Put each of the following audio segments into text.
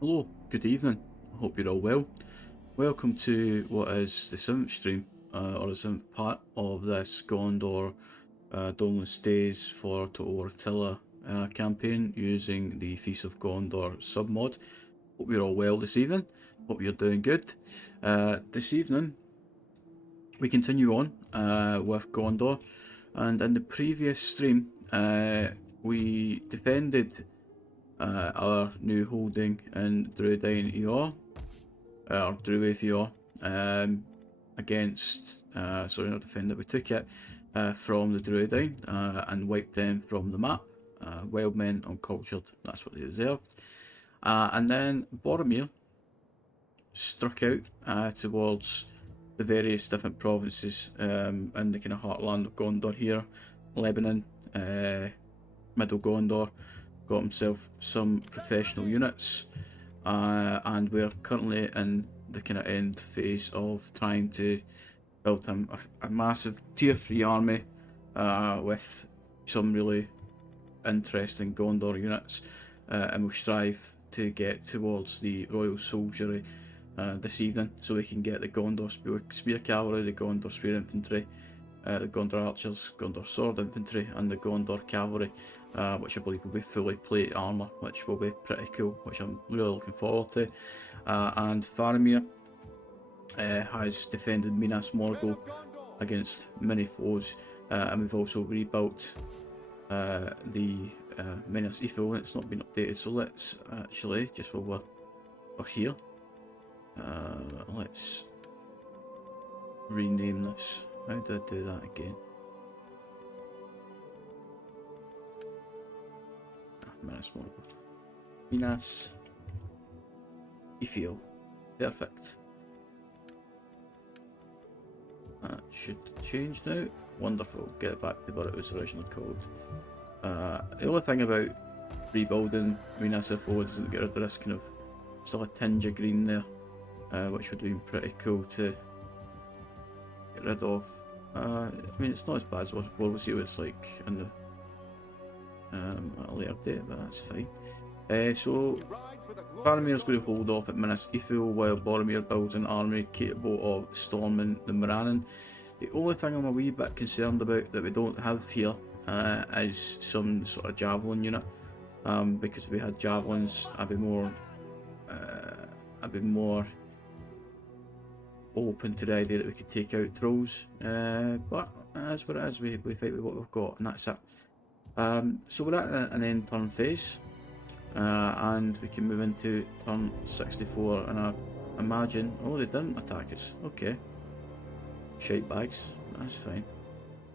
Hello, good evening. I hope you're all well. Welcome to what is the 7th stream, or the 7th part of this Gondor Dawnless Days for Total War Attila campaign using the Fiefs of Gondor submod. Hope you're all well this evening. Hope you're doing good. This evening, we continue on with Gondor, and in the previous stream, we defended our new holding in Druidine Eor, or Druid Eor, against, sorry, not defended, we took it from the Druidine and wiped them from the map. Wild men, uncultured, that's what they deserved. And then Boromir struck out towards the various different provinces in the kind of heartland of Gondor here, Lebanon, Middle Gondor, got himself some professional units, and we're currently in the kind of end phase of trying to build him a massive tier 3 army with some really interesting Gondor units, and we'll strive to get towards the Royal Soldiery this evening so we can get the Gondor Spear Cavalry, the Gondor Spear Infantry, the Gondor Archers, Gondor Sword Infantry, and the Gondor Cavalry, which I believe will be fully plated armour, which will be pretty cool, which I'm really looking forward to. And Faramir has defended Minas Morgul against many foes, and we've also rebuilt the Minas Ithil, and it's not been updated, so let's actually, just while we're here, let's rename this. How did I do that again? Minas Morgul. Minas Ithil. Perfect. That should change now. Wonderful. Get it back to what it was originally called. The only thing about rebuilding Minas Ithil is to get rid of this kind of still a tinge of green there, which would be pretty cool to get rid of. I mean, it's not as bad as it was before. We'll see what it's like in the at a later date, but that's fine. So Faramir's going to hold off at Minas Ithil while Boromir builds an army capable of storming the Morannon. The only thing I'm a wee bit concerned about that we don't have here is some sort of javelin unit, because if we had javelins, I'd be more open to the idea that we could take out trolls, but that's what it is. We fight with what we've got, and that's it. So we're at an end turn phase, and we can move into turn 64, and I imagine, oh, they didn't attack us, okay, shite bags, that's fine.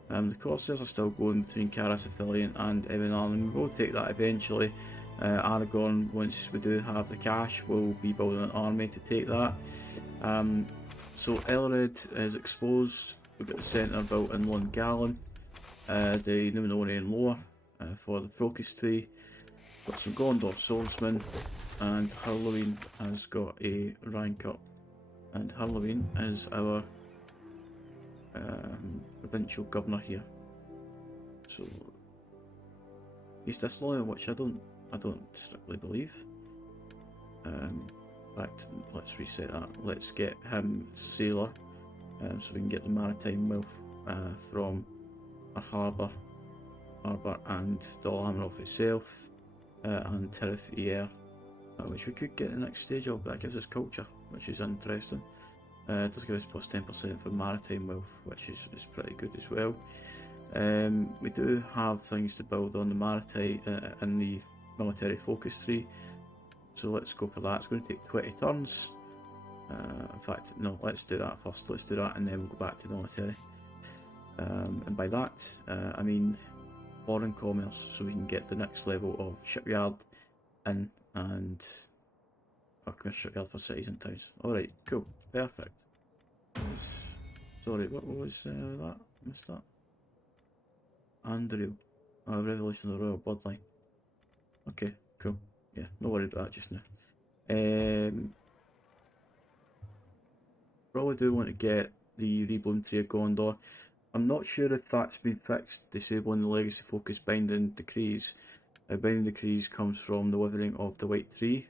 The Corsairs are still going between Caras Athelion and Evan Arlen. We will take that eventually. Aragorn, once we do have the cash, will be building an army to take that. So Elred is exposed. We've got the centre built in Lon Gallon, the Númenórean lore for the Focus Tree. Got some Gondor swordsmen, and Halloween has got a rank up, and Halloween is our provincial governor here. So he's disloyal, which I don't strictly believe. In fact, let's reset that. Let's get him sailor, so we can get the maritime wealth from our harbour and Dolhamroth itself, and Tirith Air, which we could get the next stage of, but that gives us culture, which is interesting. It does give us plus 10% for maritime wealth, which is pretty good as well. We do have things to build on the maritime in the military focus tree, so let's go for that. It's going to take 20 turns. In fact, no, let's do that first. Let's do that and then we'll go back to military. And by that, I mean foreign commerce, so we can get the next level of shipyard in, and commercial shipyard for cities and towns. Alright, cool, perfect. Sorry, what was that? Missed that. Andrew. Revelation of the Royal Bloodline. Okay, cool. Yeah, no worry about that just now. Probably do want to get the Rebloom Tree of Gondor. I'm not sure if that's been fixed, disabling the legacy focus binding decrees. Binding decrees comes from the withering of the White Tree.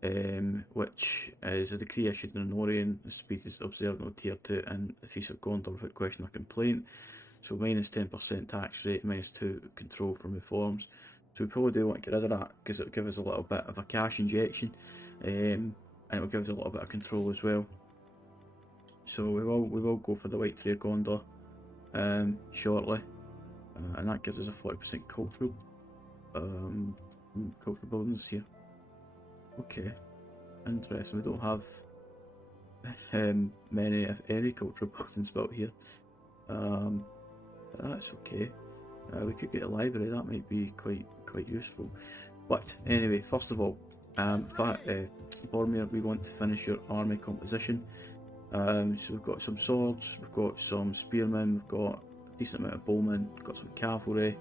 which is a decree issued in Nororian. The speed is observed no tier 2 in the Fiefs of Gondor without question or complaint. So minus 10% tax rate, minus 2 control from reforms. So we probably do want to get rid of that because it'll give us a little bit of a cash injection, and it'll give us a little bit of control as well. So we will go for the White Tree of Gondor shortly, and that gives us a 40% cultural buildings here. Okay, interesting. We don't have many, if any, cultural buildings built here. But that's okay. We could get a library. That might be quite useful. But anyway, first of all, Boromir, we want to finish your army composition. So we've got some swords, we've got some spearmen, we've got a decent amount of bowmen, we've got some cavalry.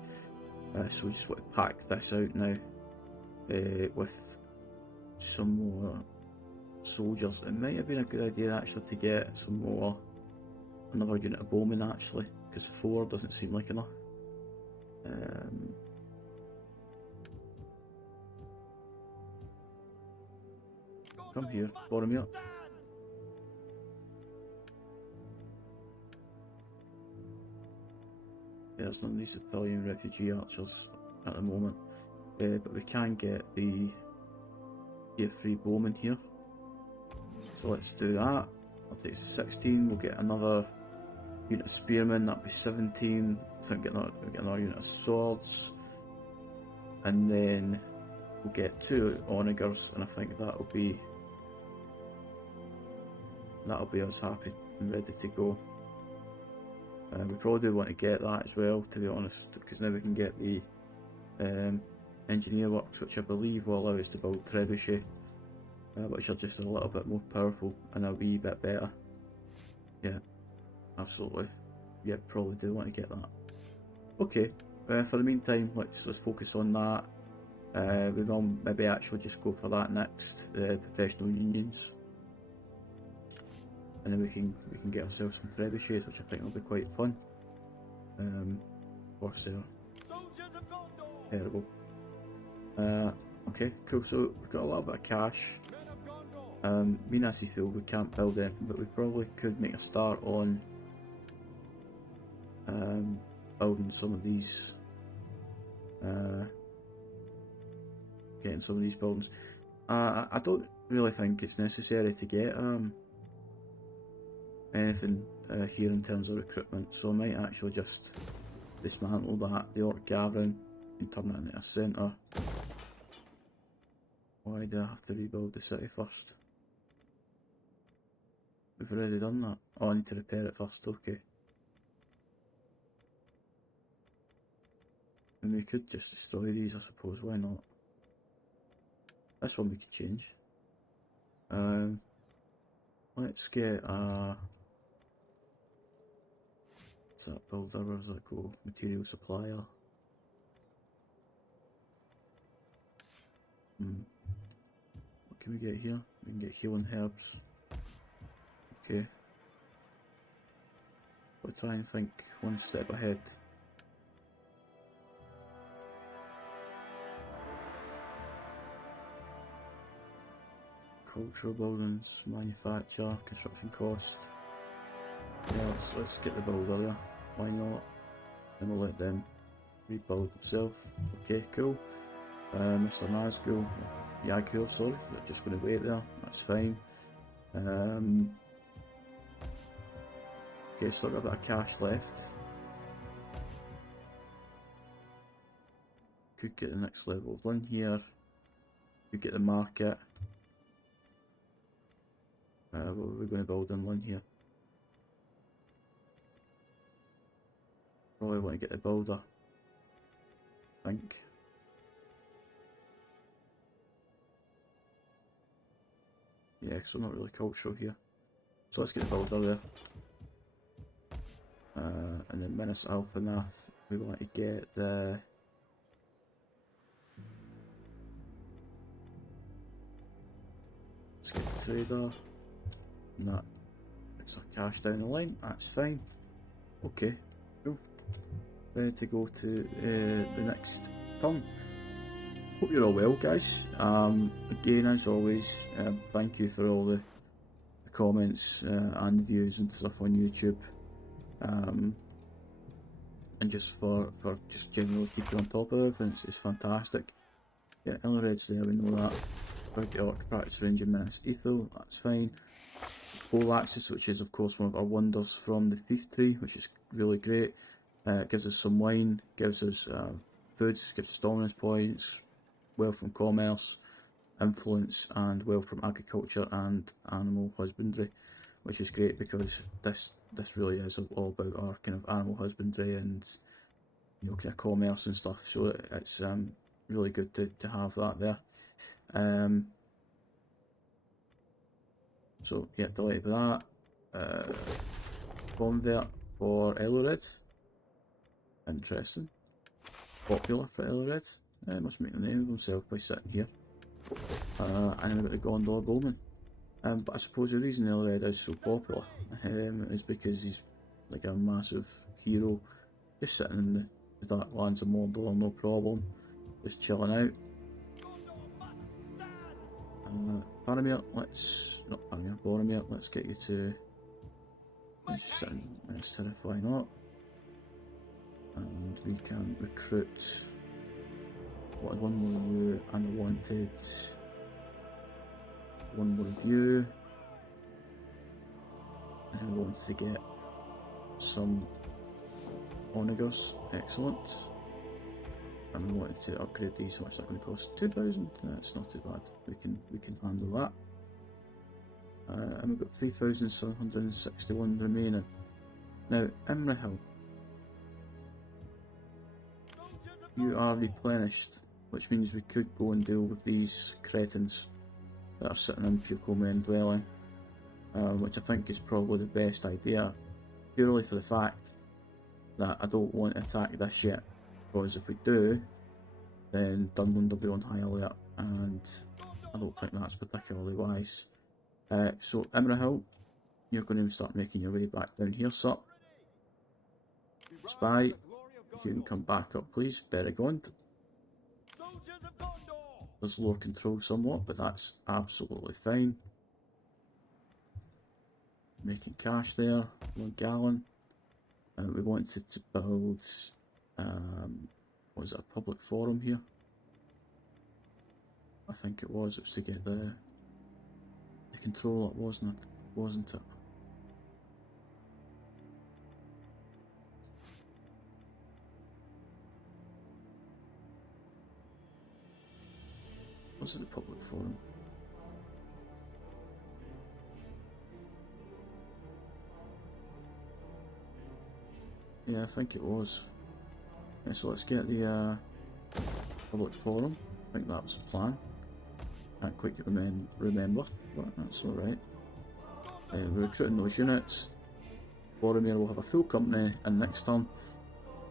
So we just want to pack this out now with some more soldiers. It might have been a good idea actually to get another unit of bowmen actually, because 4 doesn't seem like enough. Come here, Boromir. Yeah, there's none of these civilian refugee archers at the moment, but we can get the tier 3 bowman here. So let's do that. I'll take 16. We'll get another unit of spearmen. That'll be 17. I think we'll get another unit of swords, and then we'll get 2 onagers, and I think that'll be us happy and ready to go. We probably do want to get that as well, to be honest, because now we can get the engineer works, which I believe will allow us to build trebuchet, which are just a little bit more powerful and a wee bit better. Yeah, absolutely. Yeah, probably do want to get that. Okay, for the meantime, let's focus on that. We will maybe actually just go for that next, professional unions. And then we can get ourselves some trebuchets, which I think will be quite fun. Of course, they're terrible. Okay, cool. So we've got a little bit of cash. Me and Assy feel we can't build anything, but we probably could make a start on building some of these, getting some of these buildings. I don't really think it's necessary to get anything here in terms of recruitment, so I might actually just dismantle the Orc Gathering and turn it into a centre. Why do I have to rebuild the city first? We've already done that. Oh, I need to repair it first, okay. And we could just destroy these, I suppose, why not? This one we could change. Let's get what's that builder? Where does that go? Material supplier. What can we get here? We can get healing herbs. Okay. I'll try and think one step ahead. Cultural buildings, manufacture, construction cost. Yeah, let's get the builder there. Why not? Then we'll let them rebuild themselves. Okay, cool. Mr. Nazgul, yeah, cool. Sorry, we're just going to wait there. That's fine. Okay, still got a bit of cash left. Could get the next level of Lynn here. Could get the market. What are we going to build in Lynn here? Probably want to get the builder, I think. Yeah, because we're not really cultural here. So let's get the builder there. And then Minas Alphanath, we want to get the... Let's get the trader. And that puts our cash down the line, that's fine. Okay, cool. Ready to go to the next turn. Hope you're all well, guys. Again, as always, thank you for all the comments and views and stuff on YouTube, and just for just generally keeping on top of everything. It's fantastic. Yeah, Illired's there, we know that. Big Orc practice ranging menace Ethel, that's fine. Pole axis, which is of course one of our wonders from the Fief tree, which is really great. It gives us some wine, gives us food, gives us dominance points, wealth from commerce, influence, and wealth from agriculture and animal husbandry, which is great because this really is all about our kind of animal husbandry and, you know, kind of commerce and stuff. So it's really good to have that there. So yeah, delighted with that. Convert for Ellored. Interesting. Popular for Ellored. Must make a name of himself by sitting here. And then we've got the Gondor Bowman. But I suppose the reason Ellored is so popular is because he's like a massive hero, just sitting in the dark lands of Mordor, no problem, just chilling out. Boromir, let's get you to sitting next to the why not? And we can recruit one more of you, and I wanted one more of you, and I wanted to get some onagers, excellent. And we wanted to upgrade these, so much that's going to cost 2,000. That's not too bad. We can handle that. And we've got 3,761 remaining. Now, Imrahil, you are replenished, which means we could go and deal with these cretins that are sitting in Puco Men dwelling, which I think is probably the best idea, purely for the fact that I don't want to attack this yet. Because if we do, then Dunland will be on high alert, and I don't think that's particularly wise. So Imrahil, you're going to start making your way back down here, sir. Spy, if you can come back up, please. Berigond. There's lower control somewhat, but that's absolutely fine. Making cash there, 1 gallon. We wanted to build. Was it a public forum here? I think it was. It was to get the control up, wasn't it? Was it a public forum? Yeah, I think it was. Okay, so let's get the public forum. I think that was the plan. Can't quite remember, but that's alright. We're recruiting those units. Boromir will have a full company in next turn,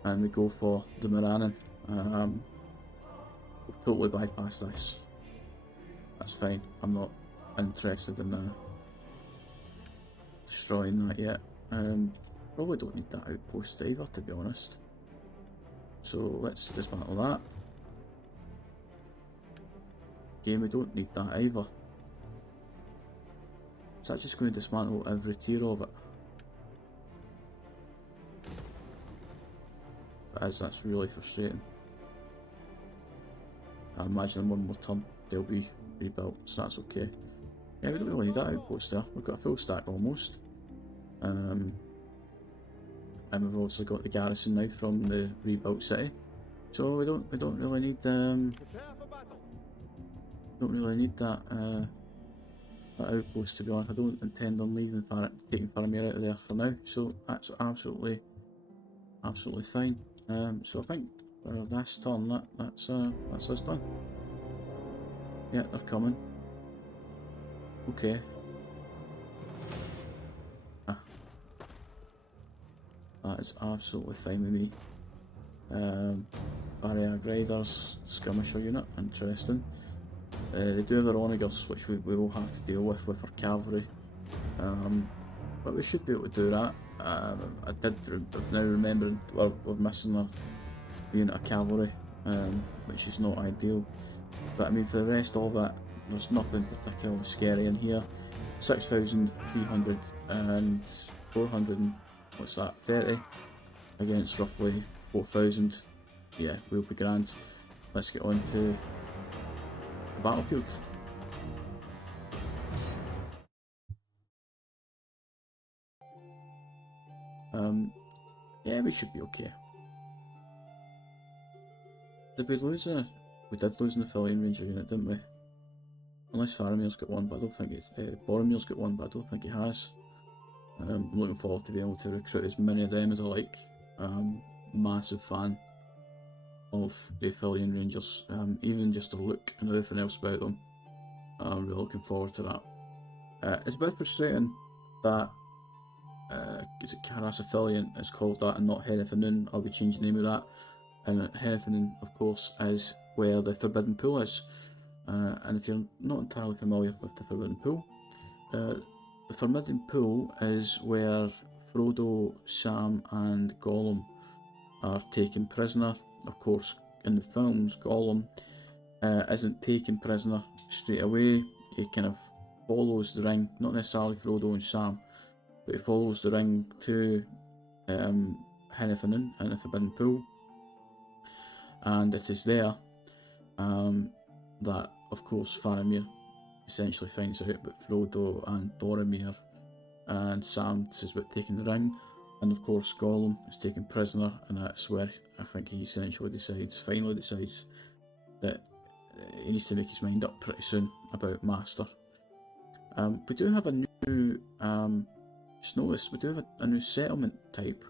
and we go for the Morannon. We'll totally bypass this. That's fine. I'm not interested in destroying that yet. Probably don't need that outpost either, to be honest. So let's dismantle that. Again, we don't need that either. Is that just going to dismantle every tier of it? That's really frustrating. I imagine in one more turn they'll be rebuilt, so that's okay. Yeah, we don't really need that outpost there. We've got a full stack almost. And we've also got the garrison now from the rebuilt city. So we don't really need that outpost, to be honest. I don't intend on taking Faramir out of there for now, so that's absolutely fine. So I think for this turn that's us done. Yeah, they're coming. Okay. That is absolutely fine with me. Barrier Riders, skirmisher unit, interesting. They do have their onagers, which we will have to deal with our cavalry. But we should be able to do that. I'm now remembering we're missing a unit of cavalry. which is not ideal. But I mean, for the rest of it, there's nothing particularly scary in here. 6,300 and 400, what's that, 30 against roughly 4,000. Yeah, we'll be grand. Let's get on to the battlefield. Yeah, we should be okay. Did we lose a... We did lose an Aphelion Ranger unit, didn't we? Unless Faramir's got one, but I don't think it's... Boromir's got one, but I don't think he has. I'm looking forward to being able to recruit as many of them as I like. Massive fan of the Aphelion Rangers, even just the look and everything else about them. I'm really looking forward to that. It's a bit frustrating that is it Karas Aphelion is called that and not Herefinin. I'll be changing the name of that. And Herefinin, of course, is where the Forbidden Pool is. And if you're not entirely familiar with the Forbidden Pool, the Forbidden Pool is where Frodo, Sam and Gollum are taken prisoner. Of course, in the films, Gollum isn't taken prisoner straight away. He kind of follows the ring, not necessarily Frodo and Sam, but he follows the ring to Herefinin in the Forbidden Pool. And it is there that, of course, Faramir essentially finds out about Frodo and Boromir and Sam is about taking the ring, and of course Gollum is taken prisoner, and that's where I think he essentially finally decides that he needs to make his mind up pretty soon about Master. We do have a new, just noticed, we do have a new settlement type.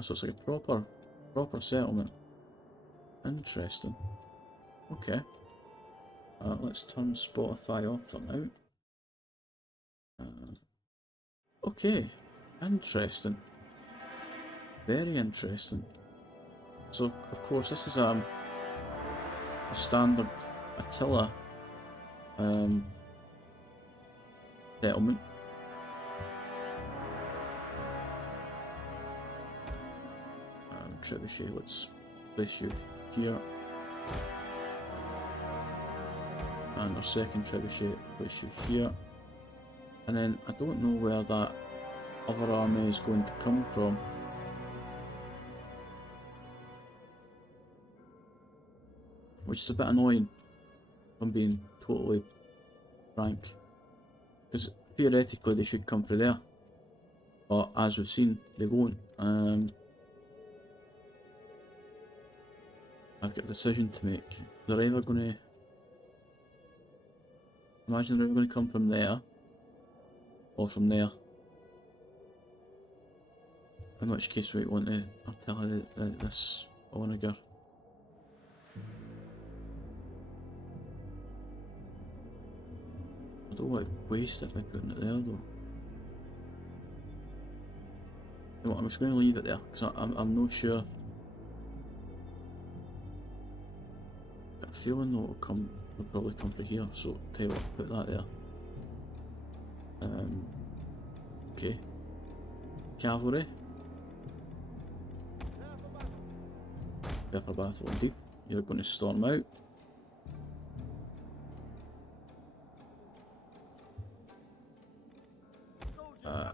So it's like a proper settlement. Interesting. Okay. Let's turn Spotify off for now. Okay. Interesting. Very interesting. So, of course, this is a standard Attila settlement. Trebuchet, let's place you here. And our second trebuchet, place you here. And then I don't know where that other army is going to come from. Which is a bit annoying, if I'm being totally frank. Because theoretically they should come from there. But as we've seen, they won't. I've got a decision to make. They're either going to... Imagine they're either going to come from there, or from there. In which case we want to artillery this onager. I don't want to waste it by putting it there though. You know what, I'm just going to leave it there, because I'm not sure. I've got a feeling though it'll probably come from here, so tell you what, put that there. Okay. Cavalry. Prepare for battle indeed. You're going to storm out.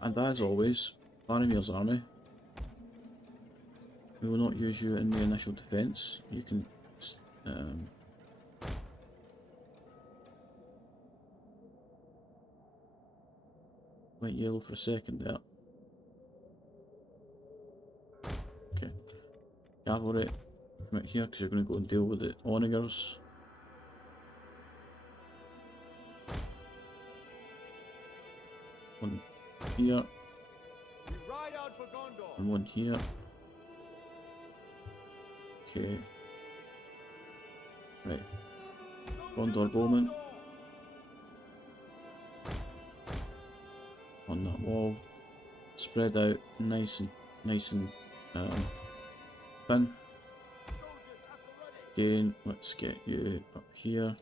And as always, Faramir's army. We will not use you in the initial defence. You can went yellow for a second there. Okay. Cavalry, come out here because you're going to go and deal with the onagers. One here. We ride out for Gondor. And one here. Okay. Right. Gondor bowman. On that wall. Spread out nice and thin. Again, let's get you up here.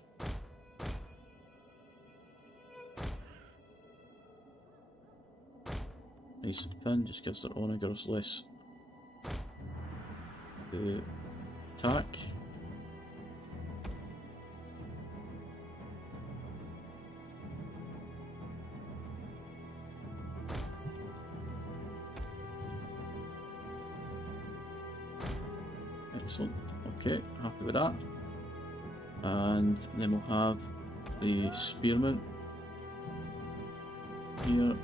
Nice and thin, just gives their onagers less to attack. Excellent. Okay, happy with that. And then we'll have the spearman here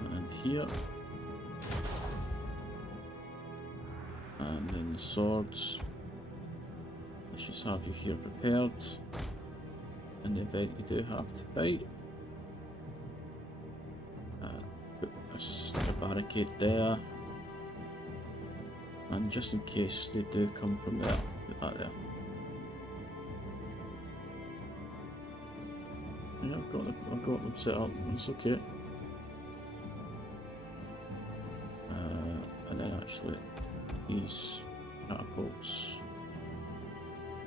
and here. And then the swords. Let's just have you here prepared in the event you do have to fight. Put a barricade there. And just in case they do come from there, put that there. Yeah, I've got them set up, it's okay. And then actually, these catapults.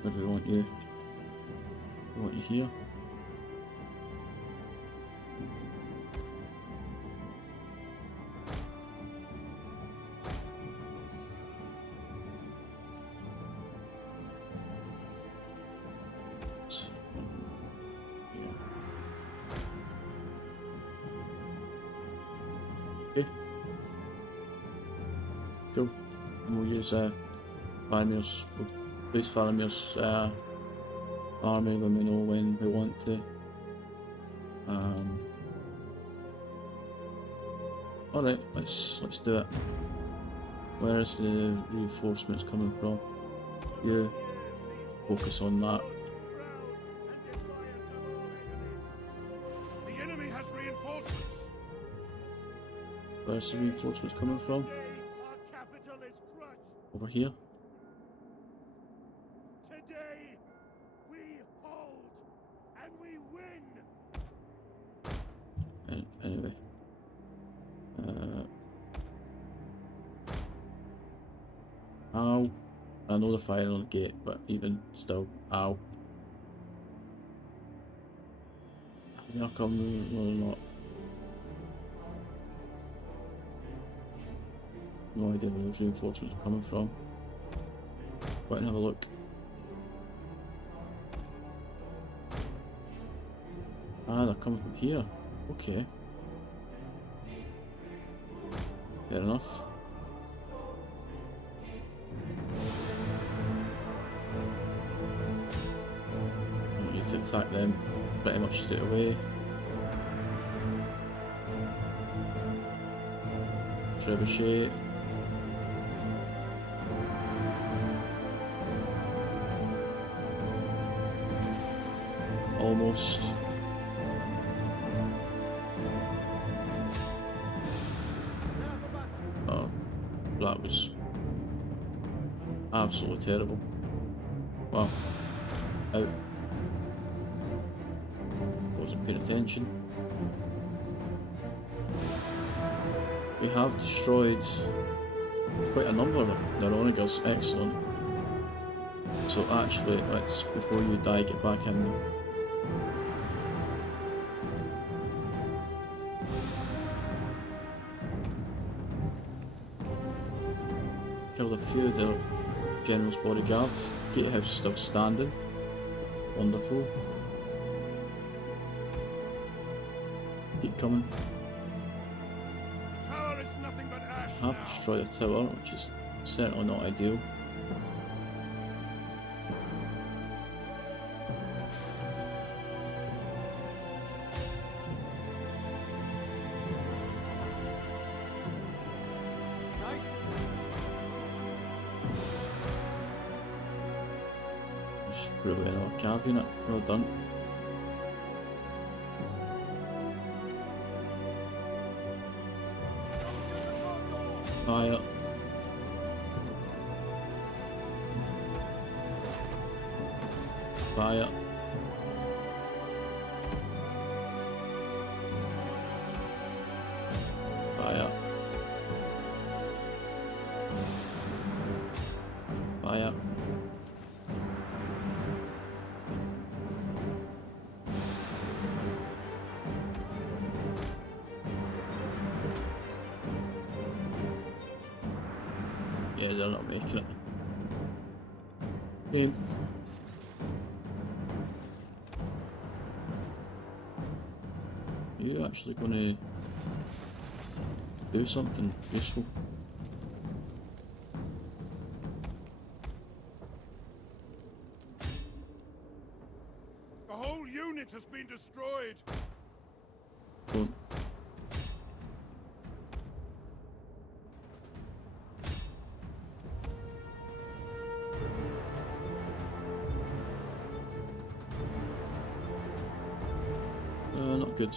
Where do we want you? We want you here. Okay. Cool. And we'll use Faramir's, we'll use Faramir's army when we know when we want to. Alright, let's do it. Where is the reinforcements coming from? You focus on that. The enemy has reinforcements. Where's the reinforcements coming from? Our capital is crushed. Over here. Today we hold and we win. Anyway. Ow. I know they're firing on the gate, but even still, ow. They're coming, no they're not. No idea where those reinforcements are coming from. Go out and have a look. Ah, they're coming from here. Okay. Fair enough. I want you to attack them pretty much straight away. Trebuchet. Almost. Oh, that was absolutely terrible. Wow. Out. Wasn't paying attention. We have destroyed quite a number of their onagers. Excellent. So actually, let's, before you die, get back in there. Killed a few of their general's bodyguards. Gatehouse still standing. Wonderful. Keep coming. The tower is nothing but ash I have destroyed the tower, which is certainly not ideal. Just threw away another cabinet. Well done. Fire. Fire. Fire. Fire. Yeah, they're not making it. Okay. Are you actually going to do something useful? The whole unit has been destroyed. Don't. Not good.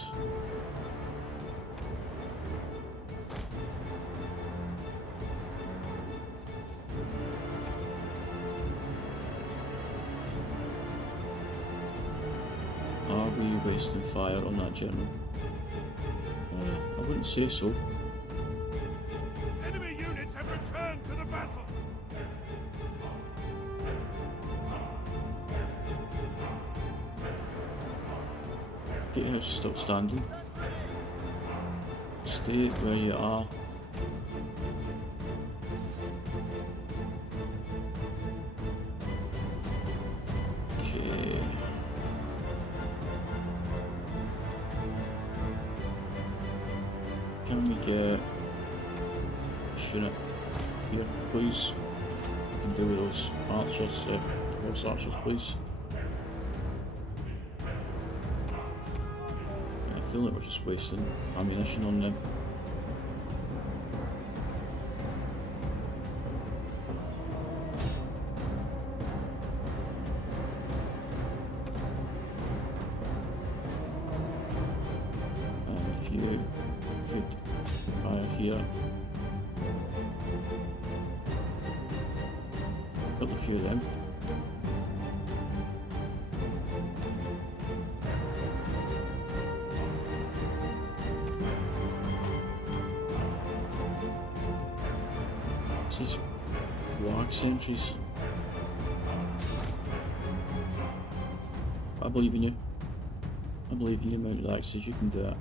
Are we wasting fire on that general? I wouldn't say so. Enemy units have returned to the battle. Gatehouse, stop standing. Stay where you are. Okay. Can we get unit here, please? We can do with those archers, horse archers, please. I feel like we're just wasting ammunition on them. And if you could fire here. Got a few of them. These rock sentries. I believe in you. I believe in you, mounted axes, you can do it.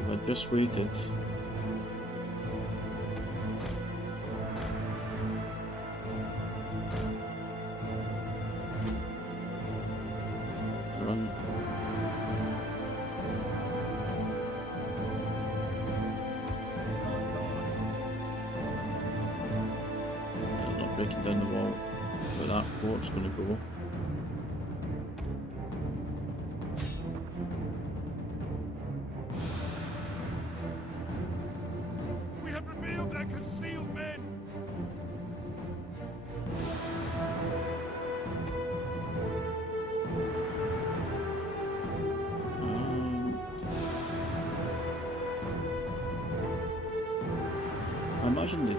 If I just waited. Run. I'm not breaking down the wall where that fort's going to go. We have revealed their concealed men. I imagine they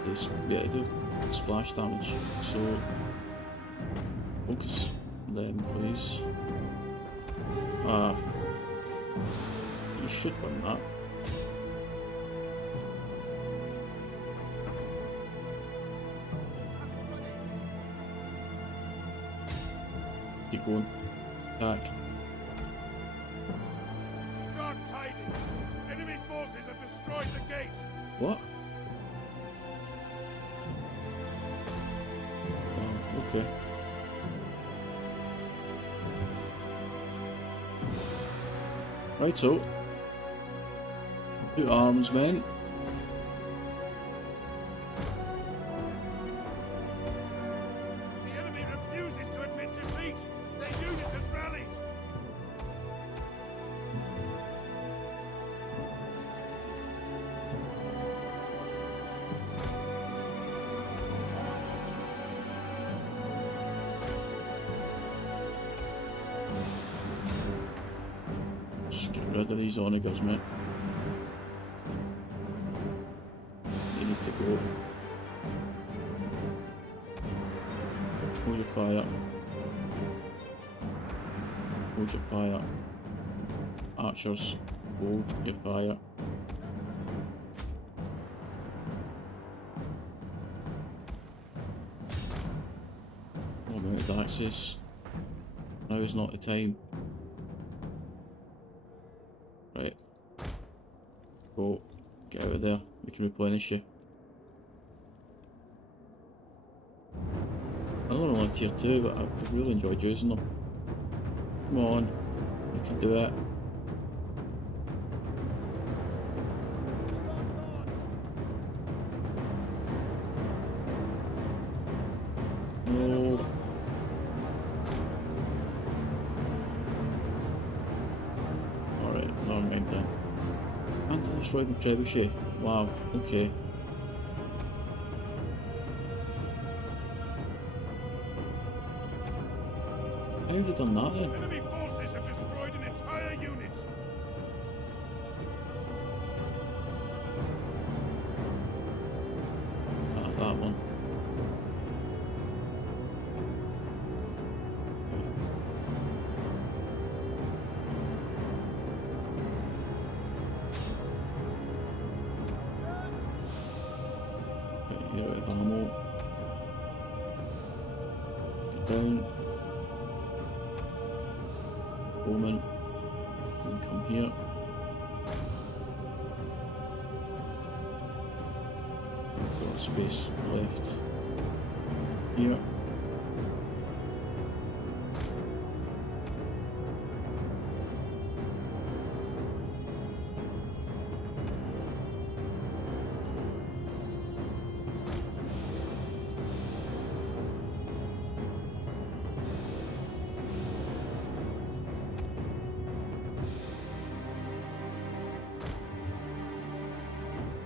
do splash damage, so focus them, please. You should win that. Keep going. Attack. Dark tidings. Enemy forces have destroyed the gate. What? Okay. Right, so to arms, men. The enemy refuses to admit defeat. Their unit has rallied. Just get rid of these onagers, mate. They need to go. Hold your fire. Hold your fire. Archers, hold your fire. Jesus. Now is not the time. Right. Go. Get out of there. We can replenish you. I don't know on tier 2, but I really enjoyed using them. Come on. We can do it. No. Alright, never mind then. Anti-destroyed my trebuchet. Wow, okay. How have you done that then? Enemy forces have destroyed an entire unit. Ah, that one. Right, you're out of ammo. Get down. Bowman. You can come here. I've got space left here.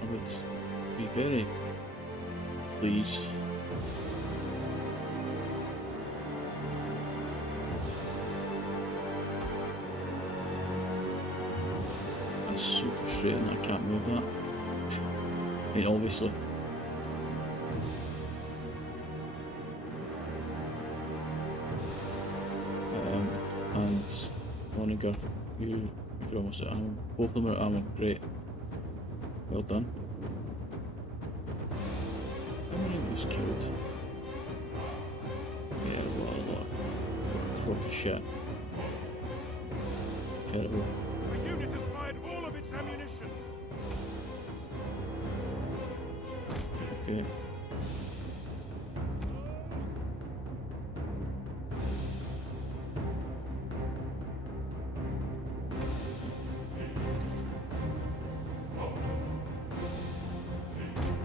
I would be very pleased. That's so frustrating, I can't move that. I mean, obviously. And Onager, you're almost at ammo. Both of them are at ammo, great. Well done. How many was killed? Yeah, what a lot. What a crock of shit. Terrible. A unit has fired all of its ammunition. Okay.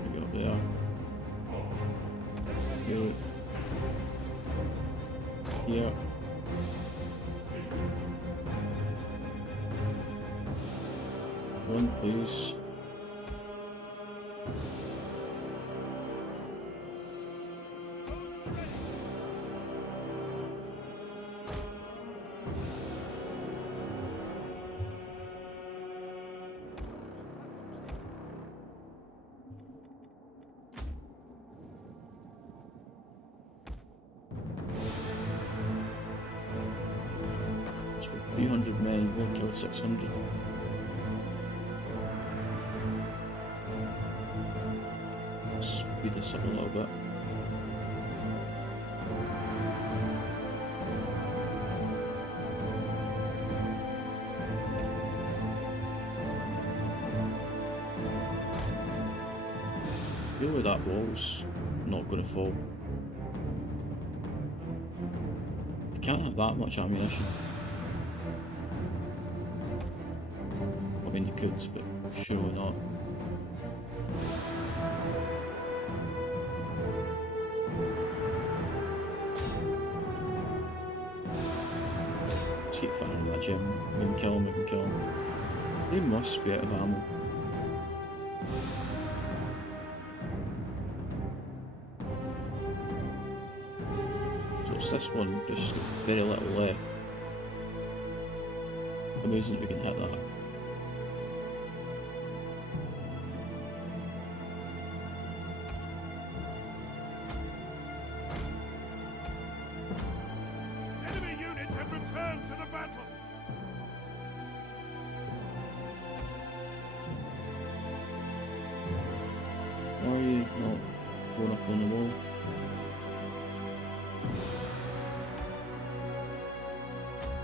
Maybe up there. Go. Here. One, please. So 300 men, we've only killed 600. Speed this up a little bit. Really, that wall's not going to fall. You can't have that much ammunition. I mean, you could, but surely not. Let's keep firing that gem. We can kill him, we can kill him. They must be out of ammo. So it's this one, there's just got very little left. Amazing that we can hit that. Enemy units have returned to the battle. Why are you not going up on the wall?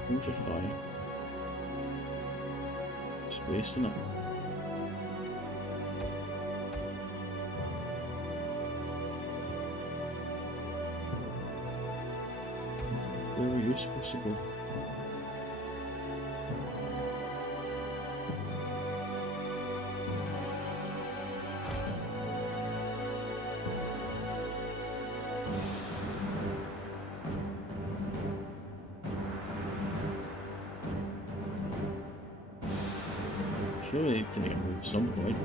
Hold your fire. It's wasting it. Where were you supposed to go? Surely they need to make a move at some point.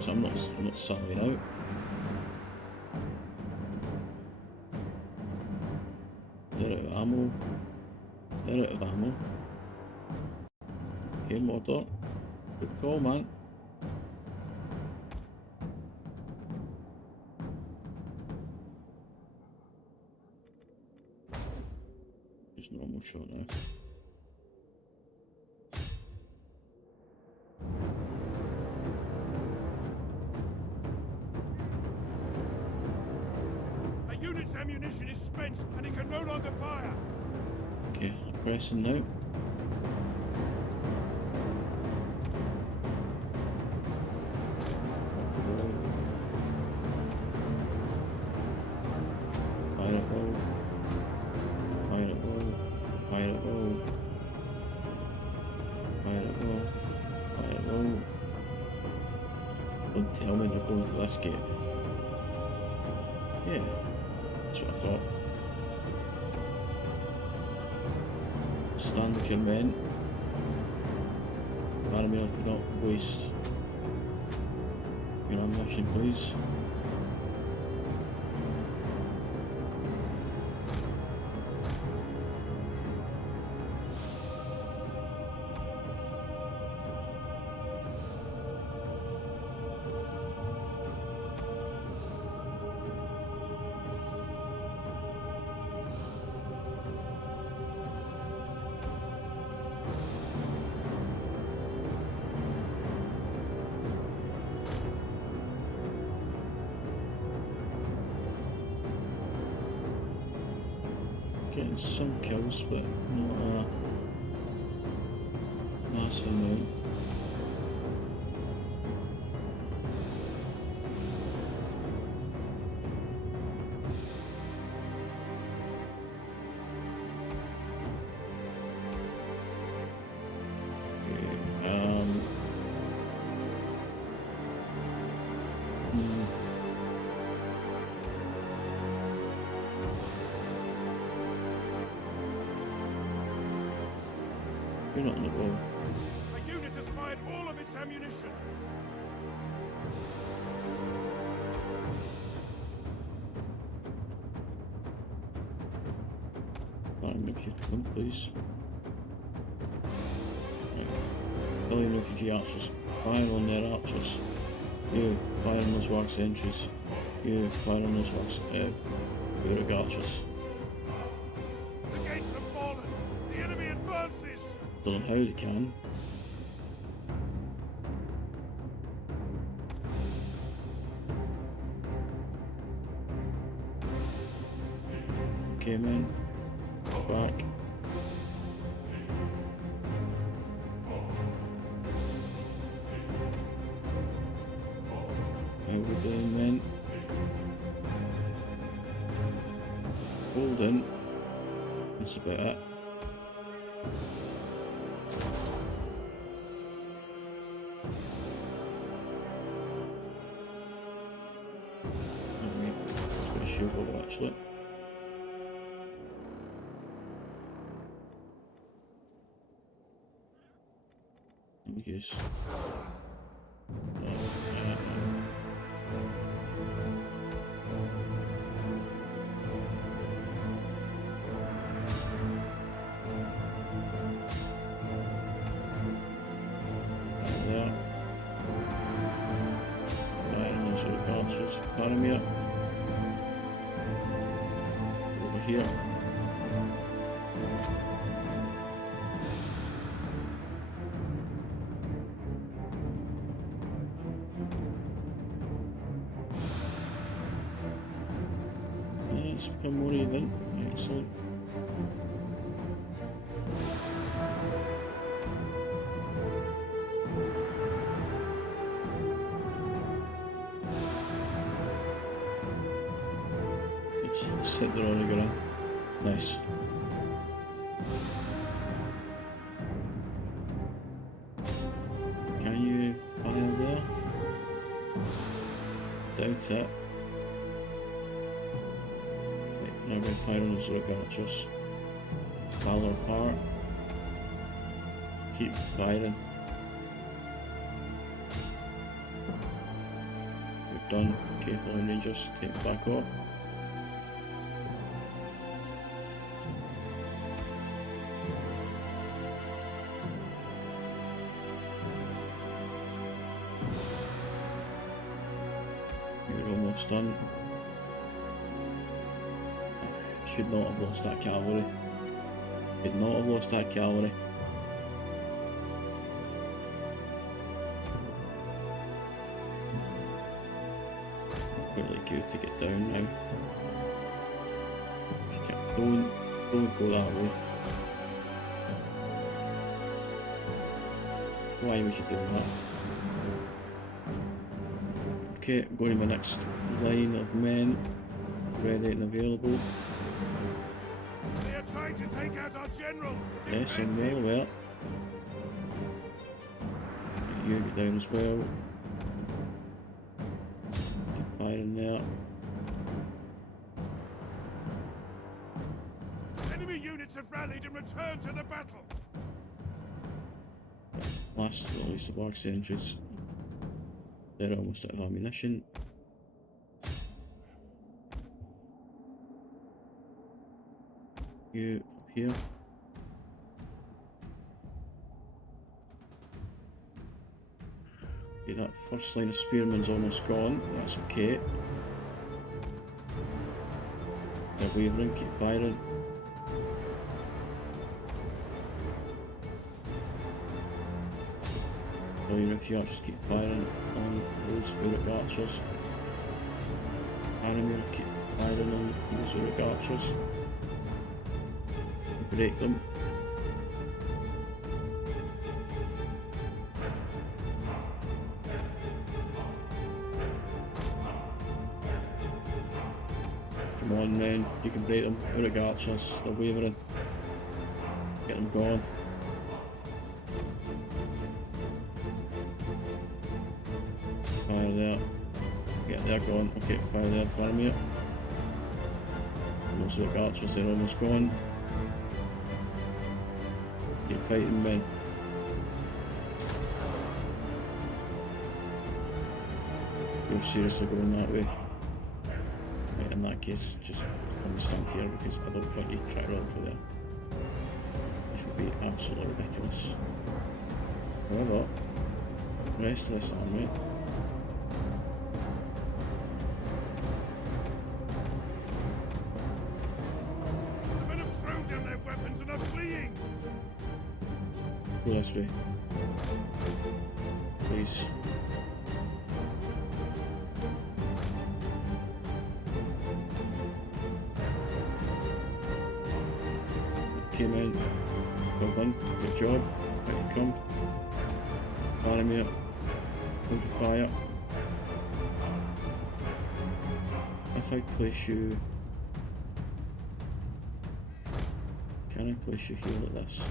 So I'm not selling out. They're out of ammo. They're out of ammo. Okay, Mordor. Good call, man. Just normal shot now. A unit's ammunition is spent and it can no longer fire. Okay, pressing now. Fire it all. Fire it all. Fire it all. Fire it all. Fire it all. Don't tell me they're going to this gate. Yeah, that's what I thought. Stand with your men. Faramir, do not waste your ammunition, please. Getting some kills, but not a massive amount. You're not on the ball. A unit has fired all of its ammunition. If you come, please. Right. Billion refugee archers. Fire on their archers. You, fire on those wax entries. You, fire on those wax Burg archers. The gates have fallen. The enemy advances. Don't know how they can. Okay, man. Back. How we doing, men? Holding. That's about it. It's got a shield wall actually. Use. There. And those are the archers. Faramir. Over here. It's become more even. Excellent. Let's hit the roller ground. Nice. Can you fire there? Doubt it. Right, now we're fire on the Zorg archers. Valor of Heart. Keep firing. We're done. Careful on Rangers, take it back off. You're almost done. Should not have lost that cavalry. Should not have lost that cavalry. Really good to get down now. Don't go that way. Why would you do that? Okay, I'm going to my next line of men, ready and available. They are trying to take out our general. Yes, I'm well aware. You get down as well. Firing there. Enemy units have rallied and returned to the battle. Last but not least, the Black Sentries. They're almost out of ammunition. You up here. Okay, that first line of spearmen's almost gone. That's okay. They're wavering, keep firing. So you know, if you just keep firing on those Uruk archers. Aramir, keep firing on those Uruk archers. Break them. Come on men, you can break them. Uruk archers, they're wavering. Get them gone. Fire there. Yeah, they're gone. Okay, fire there, fire me up. Those Uruk archers, they're almost gone. Keep fighting men. You're seriously going that way. Right, in that case, just come and stand here because I don't want you to try to run for there. Which would be absolutely ridiculous. However, the rest of this army The men have thrown down their weapons and are fleeing. go this way. Please. Okay men, well done, good job, out you come. Fire me up, hold your fire. If I place you, can I place you here like this?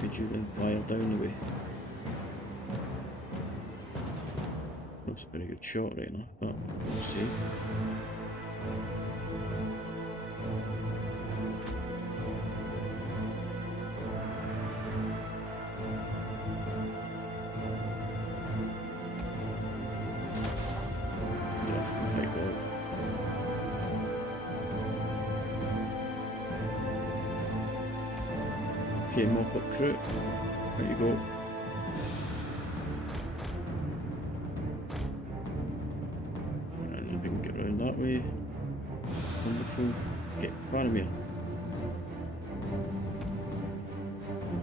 Could you then fire down the way? That's a very good shot right now, but we'll see. Yes, quite well. Okay, mop up crew. There you go. And if we can get around that way. Wonderful. Okay, Faramir.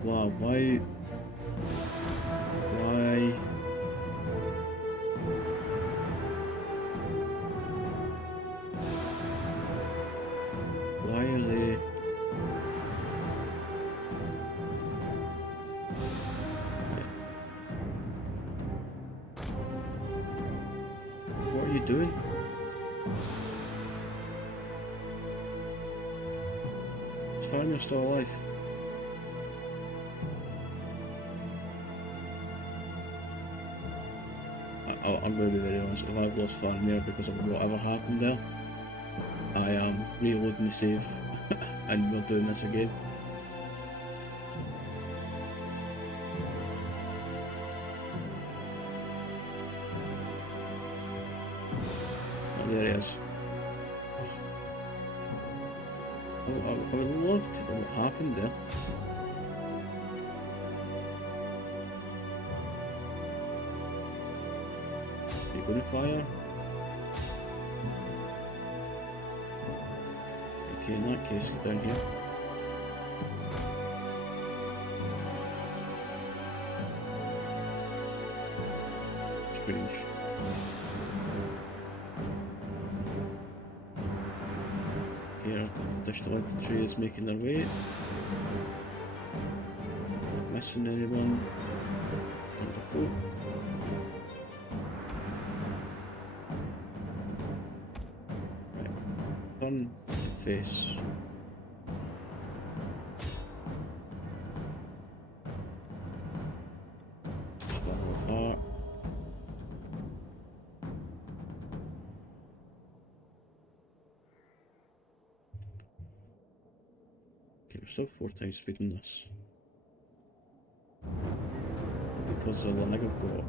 Wow, why? Why? Why are they... What are you doing? Is Faramir still alive? I'm going to be very honest, if I've lost Faramir because of whatever happened there, I am reloading the save and we're doing this again. And there he is. I would love to know what happened there. Are you going to fire? Okay, in that case, get down here. Strange. Okay, additional infantry is making their way. Not missing anyone. Wonderful. Right. Turn to face. Sparrow of Heart. Okay, we're still 4 times speed in this. Because of the lag I've got,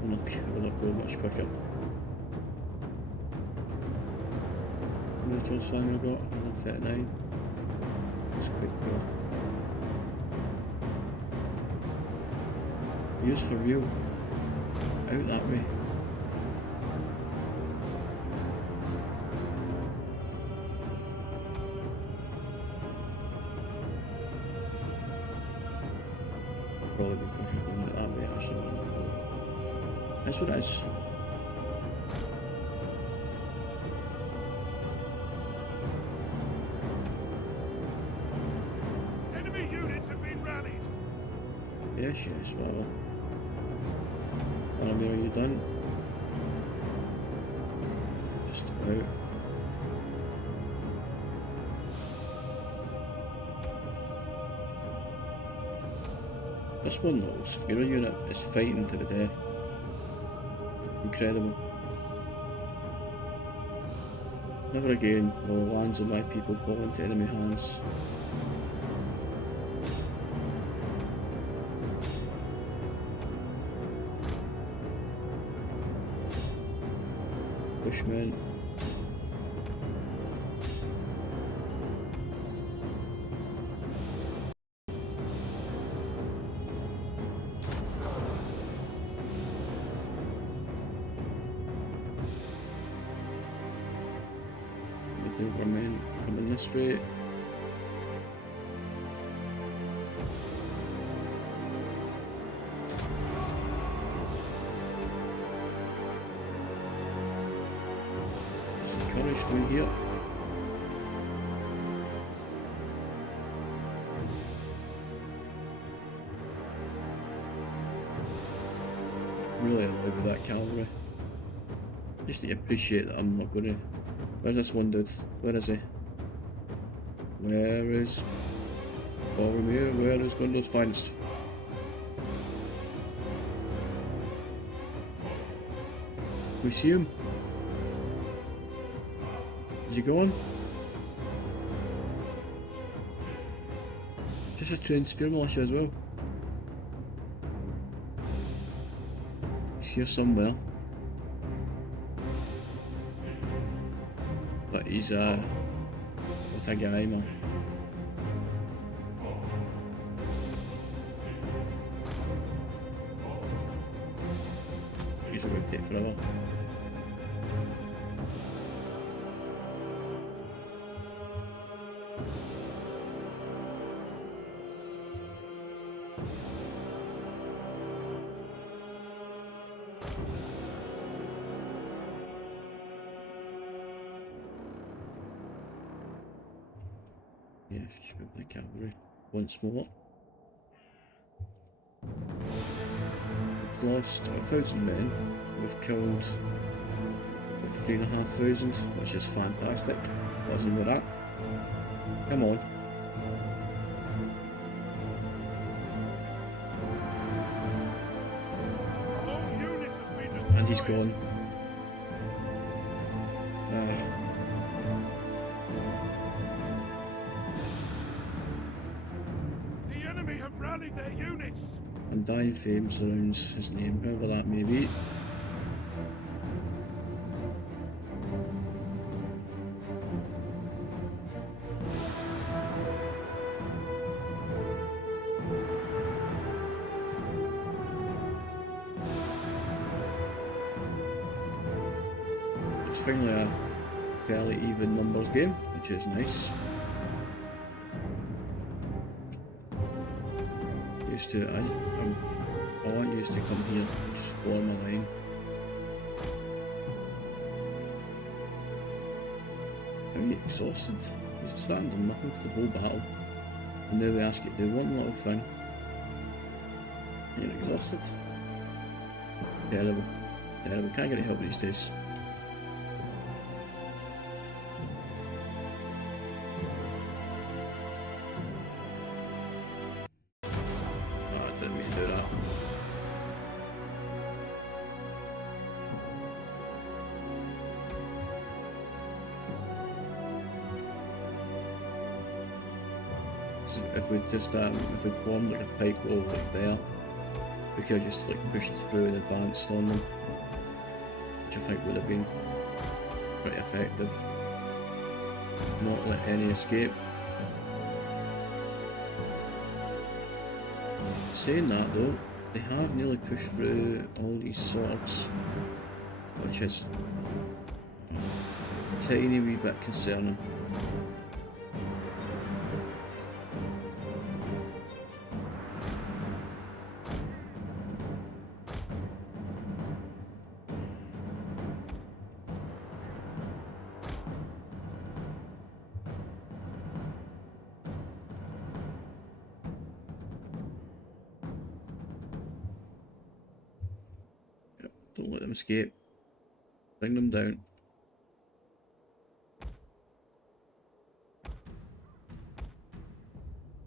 we'll not go much quicker. How many kills finally got? 139. That's quite good. Use for real. Out that way. Probably be quicker going out that way actually. That's what it is. Enemy units have been rallied. Yes, well. Faramir, are you done? Just about. This one little spear unit is fighting to the death. Incredible. Never again will the lands of my people fall into enemy hands. Bushmen. The Dobermen coming this way. Courage through here. Really in love with that cavalry. Just to appreciate that I'm not gonna. Where's this one dude? Where is he? Where is Boromir? Where is Gondor's finest? We see him. Is he gone? Just a trained spear militia as well. He's here somewhere. But he's what a guy, man. He's going to take forever. Yeah, just go the cavalry once more. We've lost 1,000 men. We've killed 3,500, which is fantastic. Buzzing with that. Come on. A whole unit has been destroyed. And he's gone. The enemy have rallied their units. Undying Fame surrounds his name, whoever that may be. It's finally a fairly even numbers game, which is nice. Used to, I want you to come here, just form a line. How are you exhausted? You're standing nothing for the whole battle, and now they ask you to do one little thing. You're exhausted. Terrible. Terrible. Can't get any help these days. I didn't mean to do that. So if we'd formed like a pike wall like there, we could have just like pushed through and advanced on them, which I think would have been pretty effective. Not let any escape. Saying that though, they have nearly pushed through all these swords, which is a tiny wee bit concerning. Don't let them escape. Bring them down.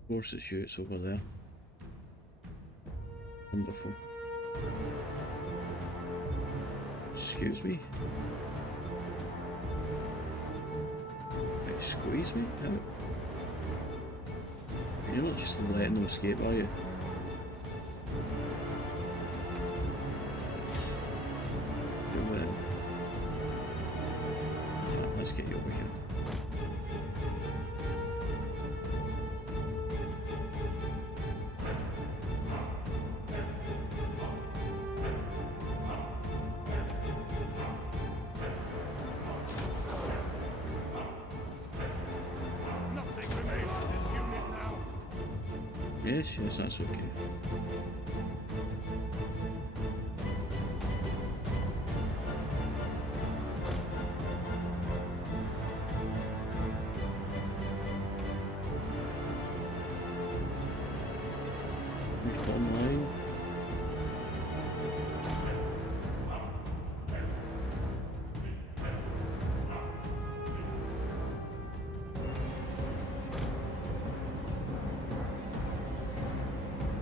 Of course it's you, it's over there. Wonderful. Excuse me? Squeeze me? How? You're not just letting them escape, are you? Let's get you over here. Nothing remains of this unit now. Yes, yes, that's okay. Online.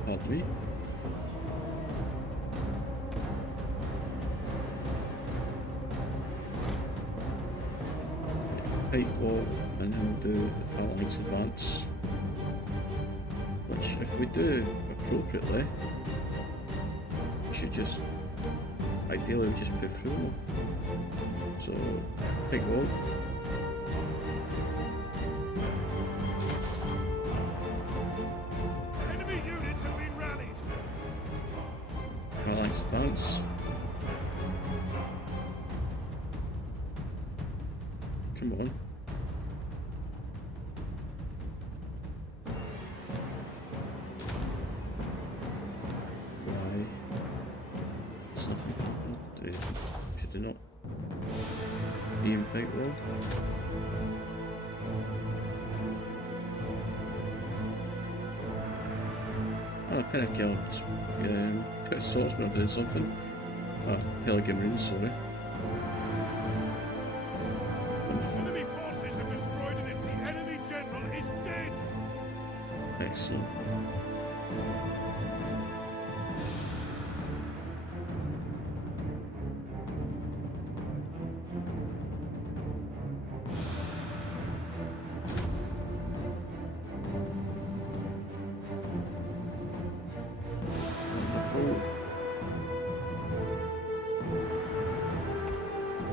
Pardon me. Pike wall, and he'll do the phalanx advance. Which, if we do appropriately, we should just, ideally, we just put through them. So, pike wall. Enemy units have been rallied. Phalanx advance. Come on. Why? There's nothing happened. Should they not? Ian pike wall. Oh, Pinnacle. Put a swordsman doing something. Oh, Pelican Marine, sorry. Enemy forces have destroyed it. The enemy general is dead. Excellent.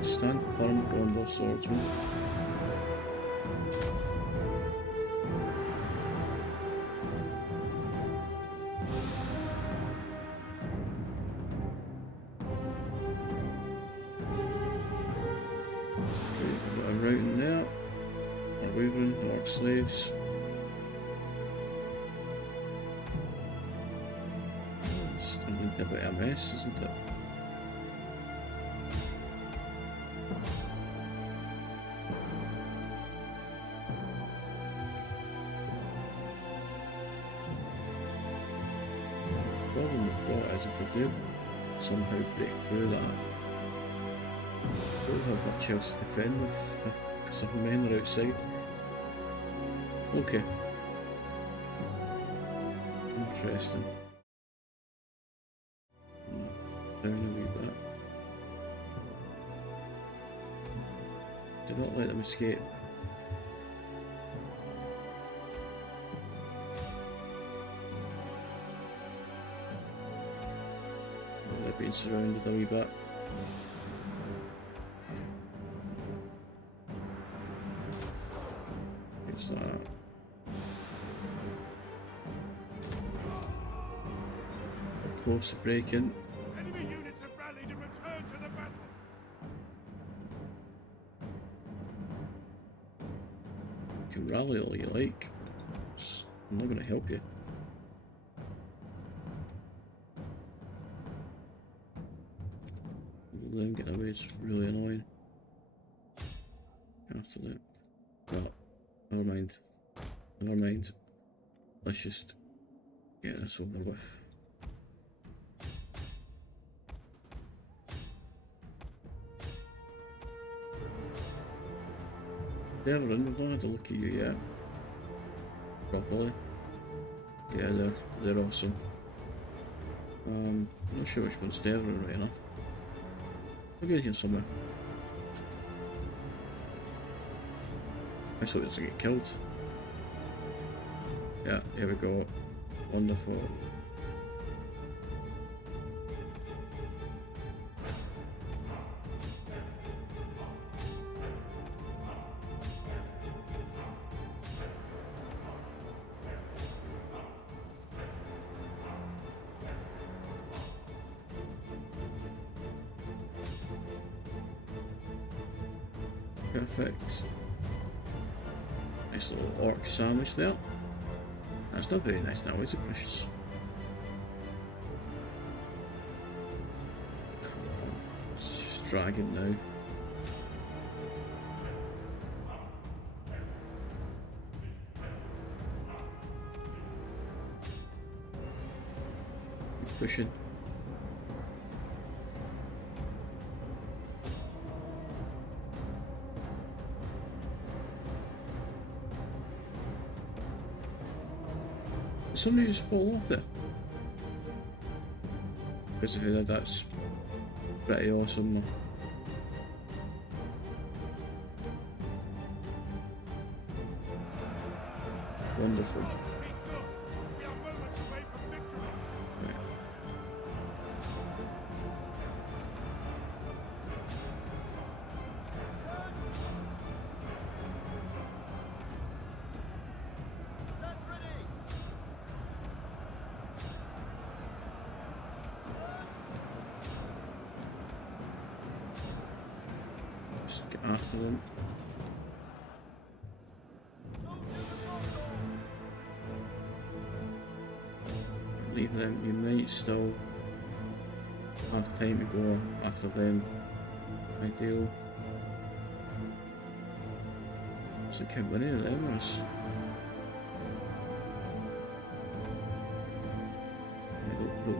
Stand firm, Gondor swordsman. Okay, we've got a routing there. A wyvern, orc slaves. It's turning into a bit of a mess, isn't it? The problem we've got is if they do somehow break through that, we don't have much else to defend with because our men are outside. Okay. Interesting. Down a wee bit. Do not let them escape. They're being surrounded a wee bit. It's that. We're close to breaking. Enemy units have rallied and returned to the battle. You can rally all you like. I'm not going to help you. Them getting away is really annoying. After that. But never mind. Never mind. Let's just get this over with. Devlin, we've not had a look at you yet. Properly. Yeah, they're awesome. I'm not sure which one's Devlin right enough. Maybe in here somewhere. I thought it was going to get killed. Yeah, here we go. Wonderful. Perfect. Nice little orc sandwich there. That's not very nice now, is it, precious? Come on. It's just dragging now. Keep pushing. Somebody just fall off there. Because if it that's pretty awesome. Wonderful. We are moments away from victory. Right. Just get after them. Leave them, you might still have time to go after them. Ideal. So can't win any of them, or is...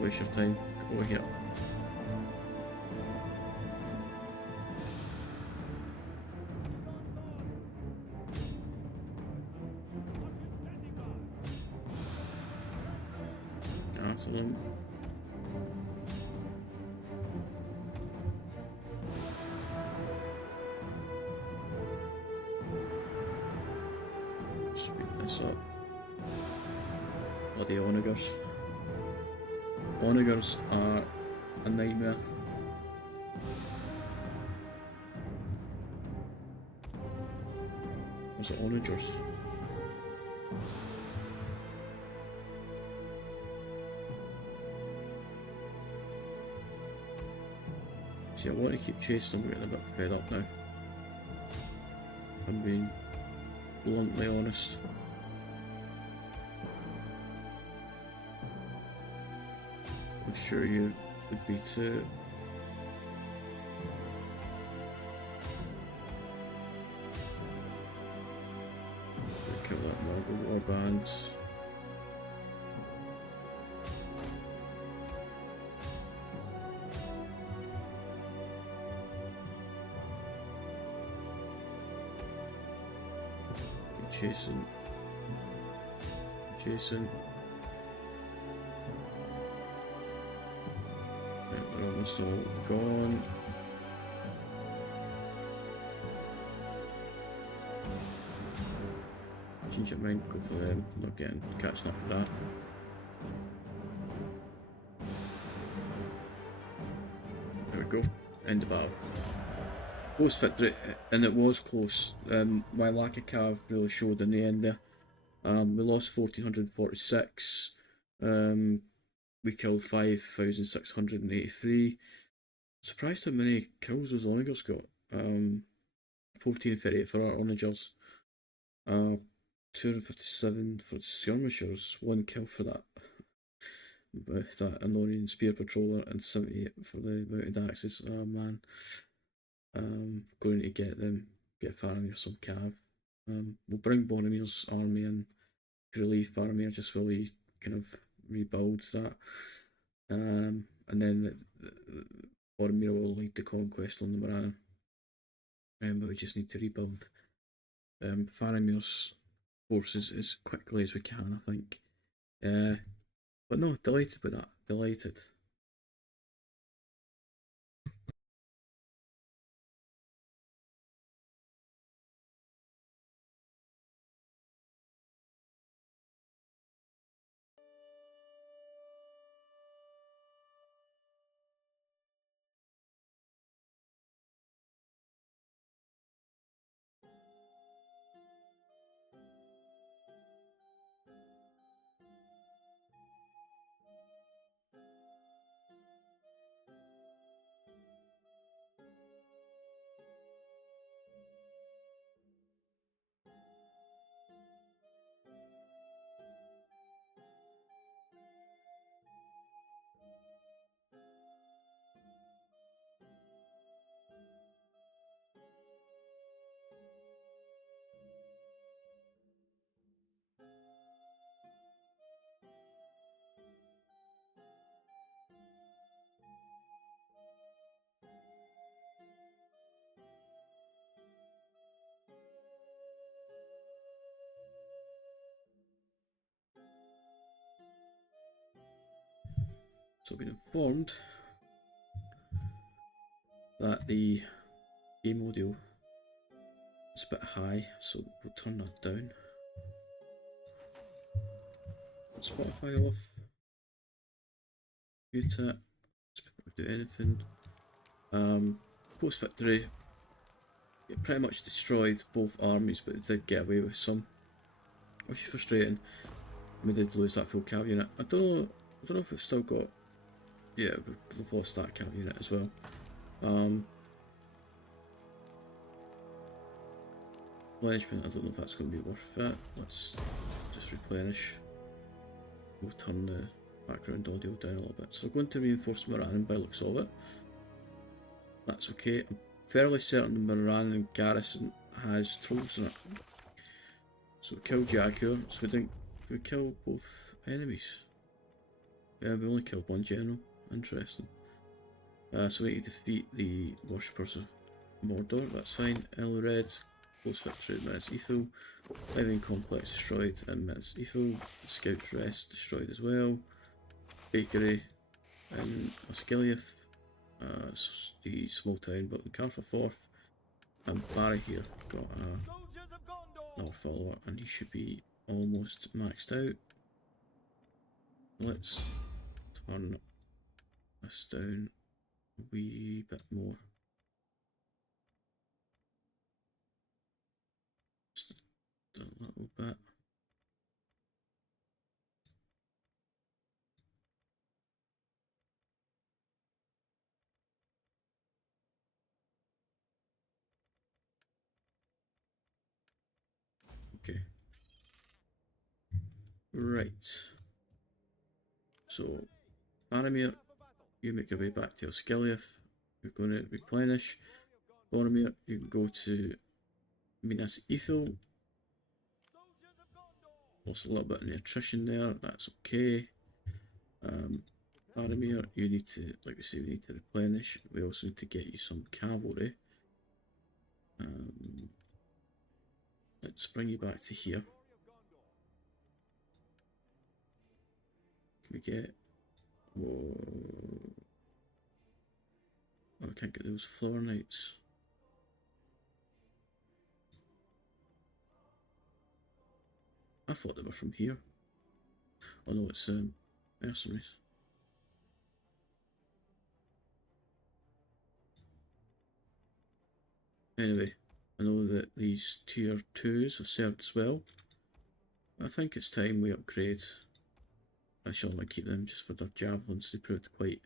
Don't waste your time. Go over here. Cancel them. Speed this up. Bloody onagers. Onagers are a nightmare. Was it onagers? See, I want to keep chasing them, I'm getting a bit fed up now. If I'm being bluntly honest. I'm sure you would be too. Kill that Mordor war bands. Keep chasing. They're almost all gone. Change your mind, go for them. Not catching up to that. There we go. End of battle. Close victory, and it was close. My lack of cav really showed in the end there. We lost 1446. We killed 5,683. Surprised how many kills those onagers got. 1438 for our onagers. 257 for the skirmishers. 1 kill for that. With that Anorian spear patroller, and 78 for the mounted axes. Oh man. Going to get Faramir some cav. We'll bring Boromir's army in to relieve Faramir just while he kind of rebuilds that. And then Boromir will lead the conquest on the Morannon. But we just need to rebuild Faramir's forces as quickly as we can, I think. But no, delighted with that. Delighted. So we've been informed that the game audio is a bit high, so we'll turn that down. Spotify off. Mute it. Do anything. Post victory, it pretty much destroyed both armies, but they did get away with some, which is frustrating. We did lose that full cav unit. I don't know if we've still got. Yeah, we've lost that cav unit as well. Management, I don't know if that's going to be worth it. Let's just replenish. We'll turn the background audio down a little bit. So we're going to reinforce Morannon by the looks of it. That's okay. I'm fairly certain the Morannon garrison has trolls in it. So we killed Jagur, so we kill both enemies. Yeah, we only killed one general. Interesting. So we need to defeat the worshippers of Mordor. That's fine. Elred, close victory at Minas Ithil. Living complex destroyed in Minas Ithil. Scout's Rest destroyed as well. Bakery in Osgiliath. The small town built in Carfarforth. And Barry here got another follower, and he should be almost maxed out. Let's turn this down a wee bit more. Just a little bit. Okay. Right. So, Faramir, you make your way back to Osgiliath. You're going to replenish. Boromir, you can go to Minas Ithil. Lost a little bit in the attrition there, that's okay. Faramir, you need to, like we say, we need to replenish. We also need to get you some cavalry. Let's bring you back to here. Can we get... Oh, I can't get those floor knights. I thought they were from here. Oh no, it's mercenaries. Anyway, I know that these tier 2s have served as well. I think it's time we upgrade. I shall not keep them just for their javelins. They proved quite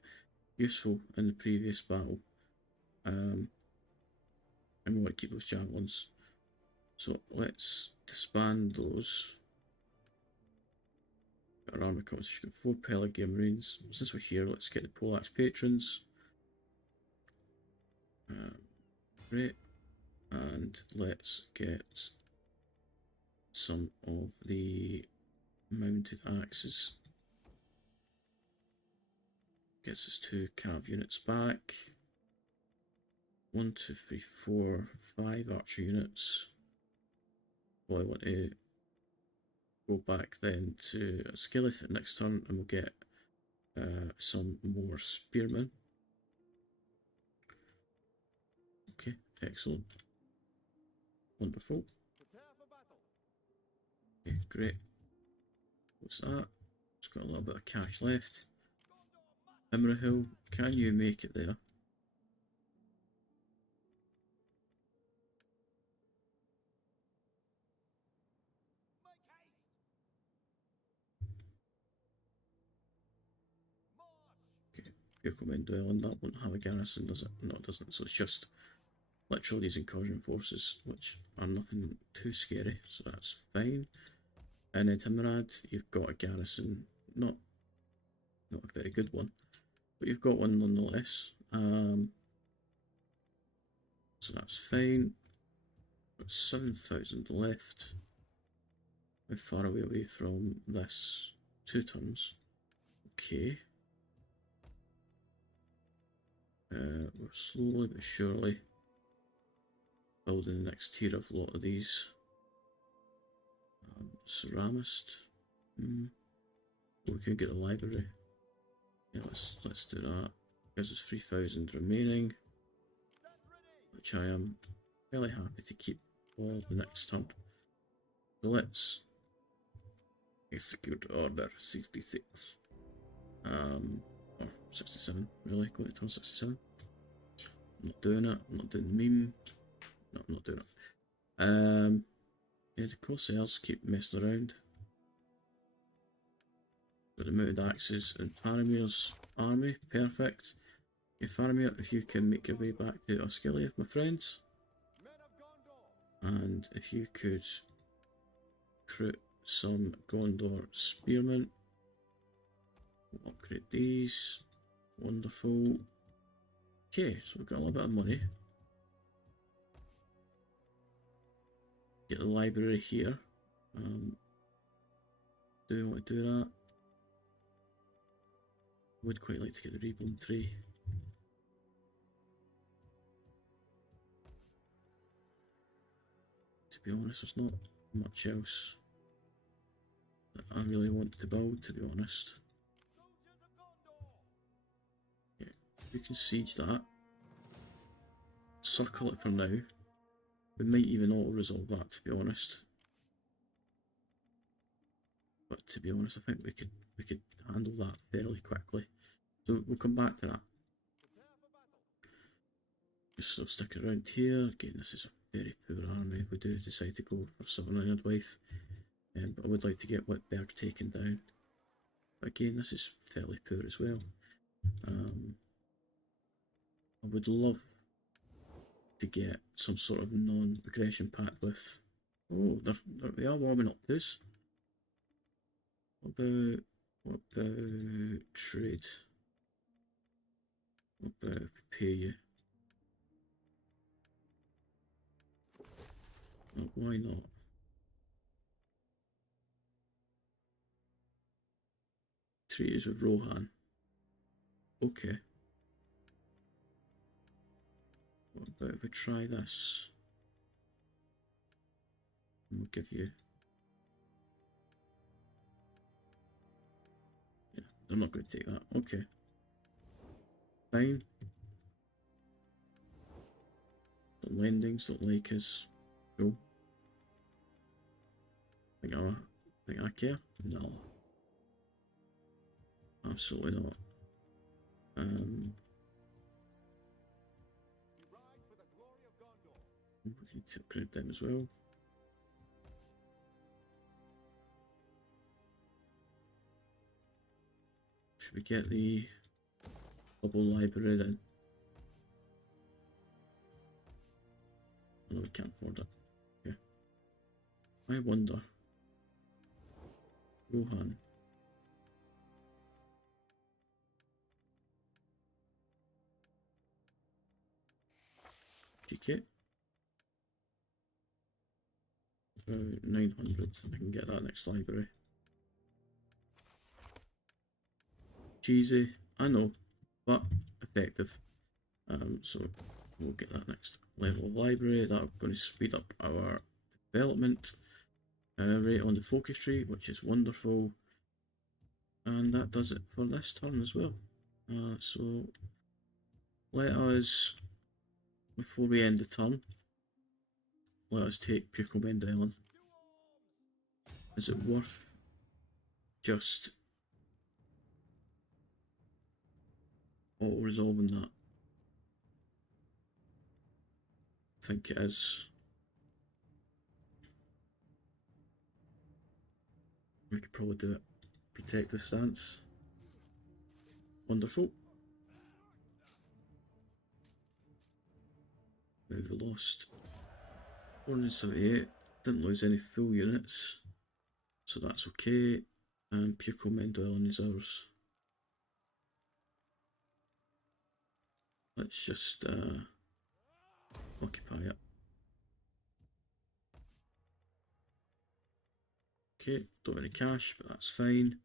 useful in the previous battle. And we want to keep those javelins. So let's disband those. Got our armor composition, 4 Pelargir Marines. Since we're here, let's get the Poleaxe Patrons. Great. And let's get some of the mounted axes. Gets us 2 cav units back. 1, 2, 3, 4, 5 archer units. Well, I want to go back then to Skilleth next turn, and we'll get some more spearmen. Okay, excellent. Wonderful. Okay, great. What's that? It's got a little bit of cash left. Imrahil, can you make it there? Okay, Yokomen Dwelling, that won't have a garrison, does it? No, it doesn't. So it's just literally these incursion forces, which are nothing too scary, so that's fine. And then Timrad, you've got a garrison, not a very good one, but you've got one nonetheless. So that's fine. Got 7,000 left. How far are we away from this? 2 turns. Okay. We're slowly but surely building the next tier of a lot of these. Ceramist. We can get the library. Yeah, let's do that. Gives us 3,000 remaining, which I am fairly happy to keep all the next turn. So let's execute order 66. Or 67, really, going to turn 67. I'm not doing it, I'm not doing the meme. No, I'm not doing it. Yeah, the Corsairs keep messing around. Got the mounted axes in Faramir's army, perfect. Okay, Faramir, if you can make your way back to Osgiliath, my friends. And if you could recruit some Gondor spearmen. We'll upgrade these. Wonderful. Okay, so we've got a little bit of money. Get the library here. Do we want to do that? would quite like to get the Reborn 3. To be honest, there's not much else that I really want to build, to be honest. Yeah, you can siege that. Circle it for now. We might even auto-resolve that, to be honest. But to be honest, I think we could handle that fairly quickly. So we'll come back to that. Just sort of stick around here. Again, this is a very poor army if we do decide to go for 700 wife. But I would like to get Whitberg taken down. But again, this is fairly poor as well. I would love to get some sort of non-aggression pact with... Oh, they are warming up to us. What about trade? What about pay you? Oh, why not? Treaties with Rohan. Okay. What about if we try this? And we'll give you... Yeah, I'm not going to take that. Okay. Fine. The lendings don't like us. Cool. Think I care? No. Absolutely not. We need to upgrade them as well. Should we get the double library then? No, we can't afford it. Okay. I wonder. Rohan. GK. About 900. I can get that next library. Cheesy, I know, but effective. So we'll get that next level of library. That's going to speed up our development rate on the focus tree, which is wonderful. And that does it for this turn as well. So let us, before we end the turn, let us take Puco Mendellin. Is it worth just auto-resolving that? I think it is. We could probably do it. Protective stance. Wonderful. Maybe we lost 478. Didn't lose any full units, so that's okay. And Puco Mendellin is ours. Let's just occupy it. Okay, don't have any cash, but that's fine.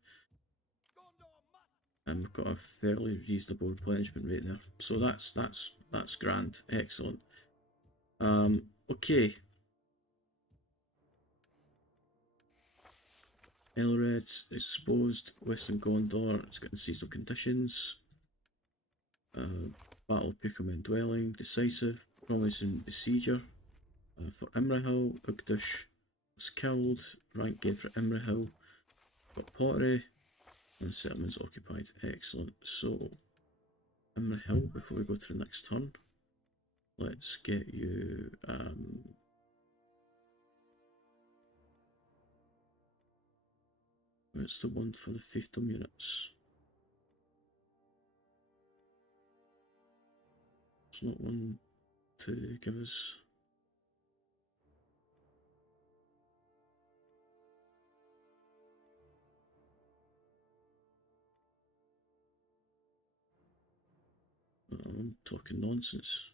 And we've got a fairly reasonable replenishment rate there, so that's grand, excellent. Okay. Elred's exposed. Western Gondor, it's got seasonal conditions. Battle of Puco Mendellin, decisive, promising besieger. For Imrahil, Ugdush was killed, rank gained for Imrahil, got pottery, and settlements occupied. Excellent. So, Imrahil, before we go to the next turn, let's get you. It's the one for the fiefdom units. It's not one to give us. I'm talking nonsense,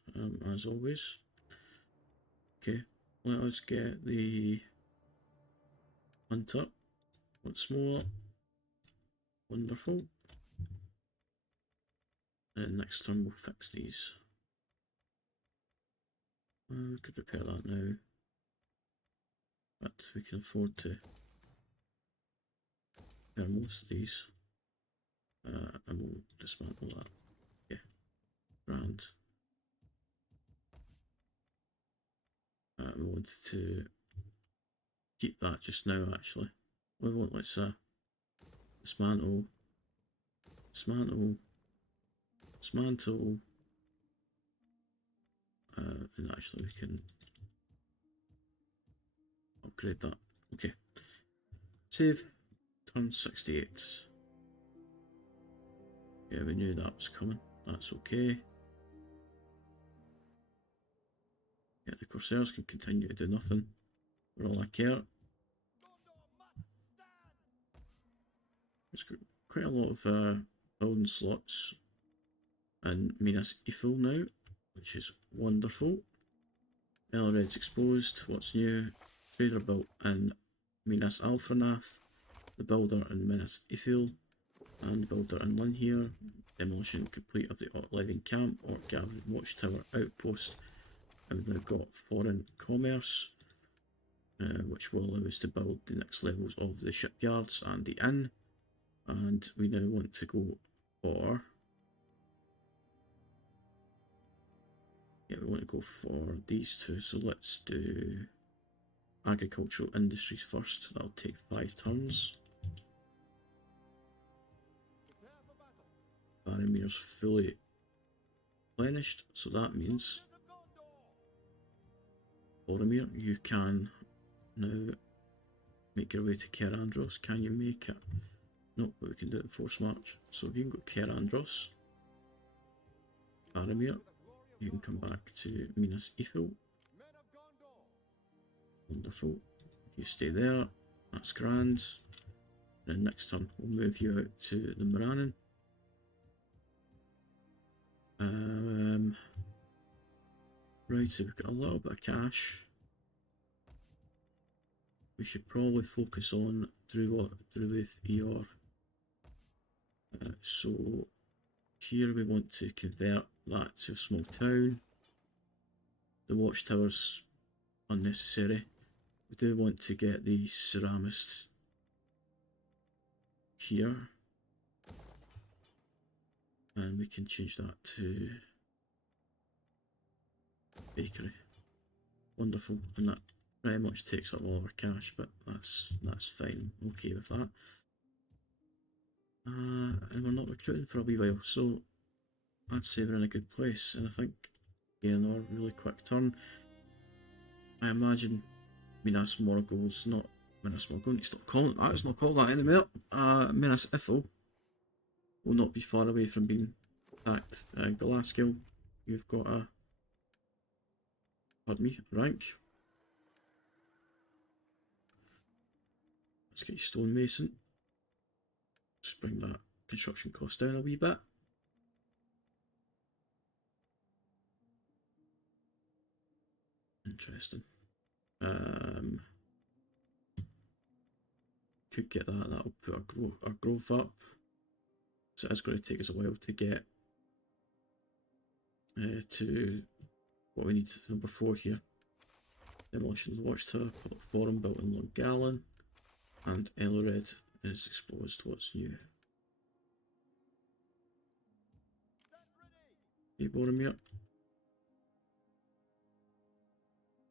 as always. Okay, let us get the hunter once more. Wonderful. And next turn we'll fix these. We could repair that now, but we can afford to repair most of these. And we'll dismantle that. Yeah, grand. We wanted to keep that just now actually. We want let's dismantle, dismantle, dismantle, and actually we can upgrade that. Okay, save turn 68. Yeah, we knew that was coming. That's okay. Yeah, the Corsairs can continue to do nothing for all I care. There's quite a lot of building slots in Minas Ithil now, which is wonderful. Elred's exposed. What's new? Trader built in Minas Alfranath, the builder in Minas Ithil, and the builder in Linhere. Demolition complete of the Living Camp, Orc Gathering Watchtower Outpost. And we've now got foreign commerce, which will allow us to build the next levels of the shipyards and the inn. And we now want to go for... yeah, we want to go for these two. So let's do agricultural industries first. That'll take 5 turns. Baramir's fully replenished, so that means Boromir, you can now make your way to Kerandros. Can you make it? No, but we can do it in Force March. So if you can go Kerandros, Boromir, you can come back to Minas Ithil. Wonderful. If you stay there, that's grand. And then next turn, we'll move you out to the Morannon. Right, so we've got a little bit of cash. We should probably focus on Druid Eor. So here we want to convert that to a small town. The watchtower's unnecessary. We do want to get the ceramist here. And we can change that to bakery. Wonderful. And that very much takes up all our cash, but that's fine. I'm okay with that. And we're not recruiting for a wee while, so I'd say we're in a good place. And I think Ganor, really quick turn. I imagine Minas Morgul's not Minas Morgul. Need to stop calling it that. It's not called that anymore. Minas Ithil will not be far away from being attacked. Galaskill, you've got a rank. Let's get you stonemason. Just bring that construction cost down a wee bit. Interesting. Could get that. That'll put our growth up. So it's going to take us a while to get to what we need for number 4 here. Demolition of the Watchtower, public forum built in Longgallen, and Elred is exposed. What's new? Hey Boromir.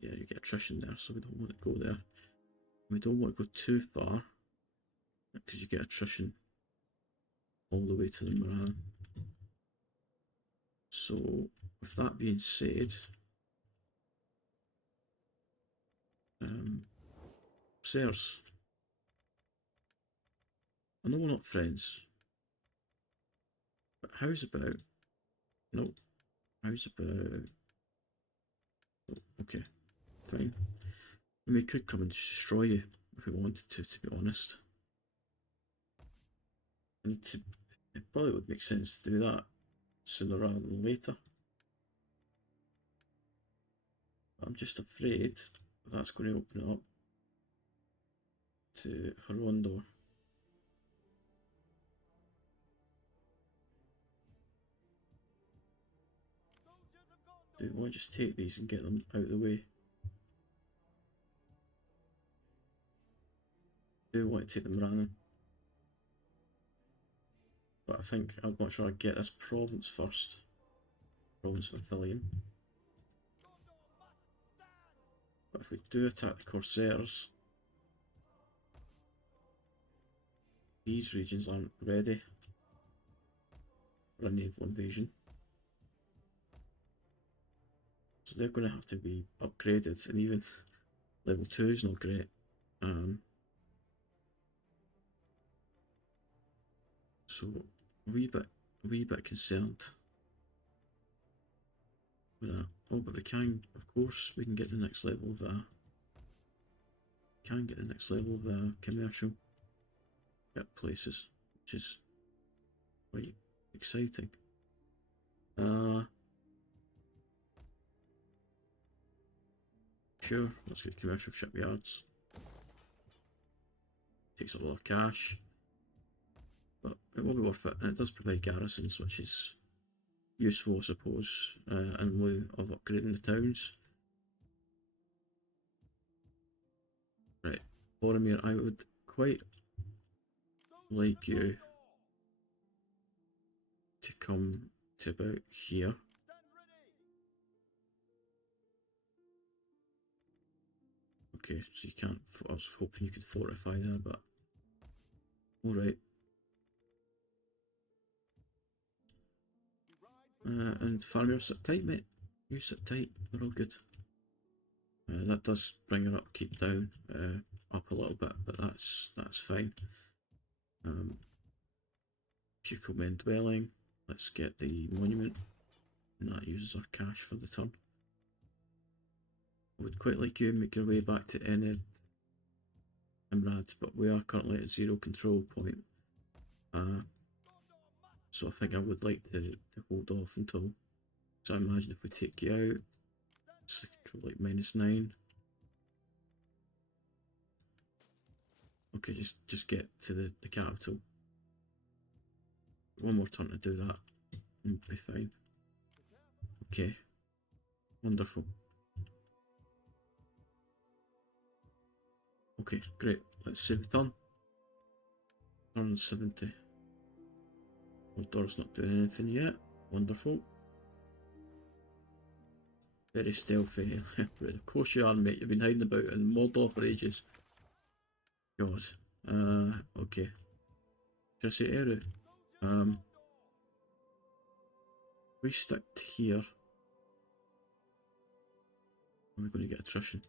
Yeah, you get attrition there, so we don't want to go there. We don't want to go too far, because you get attrition all the way to the Moran. So, with that being said, Sirs, I know we're not friends, but how's about, no, how's about, oh, okay, fine. And we could come and destroy you if we wanted to be honest. And it probably would make sense to do that sooner rather than later. But I'm just afraid that's going to open it up to Gondor. Do we want to just take these and get them out of the way? Do we want to take them running? But I think I'd much rather get this province first. Province of Athelion. But if we do attack the Corsairs, these regions aren't ready for a naval invasion. So they're going to have to be upgraded, and even level 2 is not great. So a wee bit concerned with that. Oh, but they can, of course, we can get the next level of commercial ship places, which is quite exciting. Sure, let's get commercial shipyards. Takes up a lot of cash, but it will be worth it, and it does provide garrisons, which is useful, I suppose, in lieu of upgrading the towns. Right, Boromir, I would quite like you to come to about here. Okay, so you can't, I was hoping you could fortify there, but alright. And Farmir, sit tight, mate. You sit tight, we're all good. That does bring our upkeep down, up a little bit, but that's fine. Ducal Men Dwelling, let's get the monument, and that uses our cash for the turn. I would quite like you to make your way back to Ened Imrad, but we are currently at 0 control point. So I think I would like to hold off until, so I imagine if we take you out, it's control like -9. Okay, just get to the capital. One more turn to do that, and we'll be fine. Okay, wonderful. Okay, great. Let's save the turn. Turn 70. Mordor's not doing anything yet. Wonderful. Very stealthy. Right, of course you are, mate. You've been hiding about in Mordor for ages. God. Okay. Should I say Eru? We stick here. We're going to get attrition.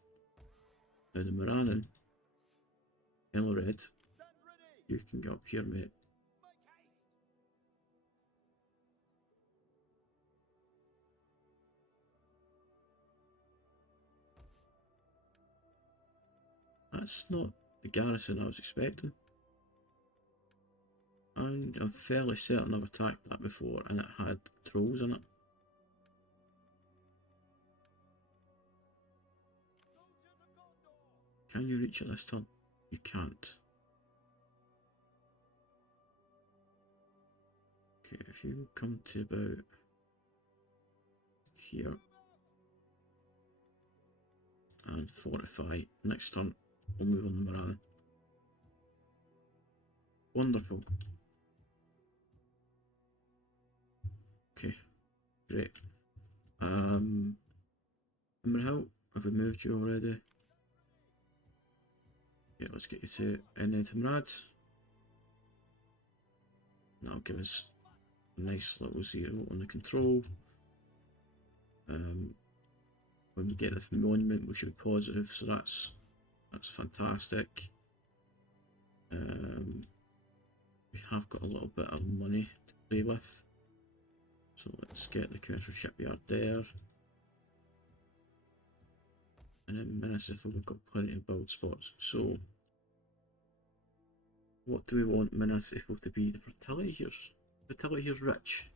Now the Morannon. Elred. You can get up here, mate. That's not the garrison I was expecting. I'm fairly certain I've attacked that before and it had trolls in it. Can you reach it this turn? You can't. Okay, if you come to about here and fortify, next turn we'll move on the Morannon. Wonderful. Okay, great. Immerhill, have we moved you already? Yeah, let's get you to Ened Imrad. That'll give us a nice little 0 on the control. When we get the monument, we should be positive, so that's fantastic. We have got a little bit of money to play with, so let's get the commercial shipyard there. And then Minnesota, we've got plenty of build spots. So, what do we want Minnesota to be? The fertility here's rich.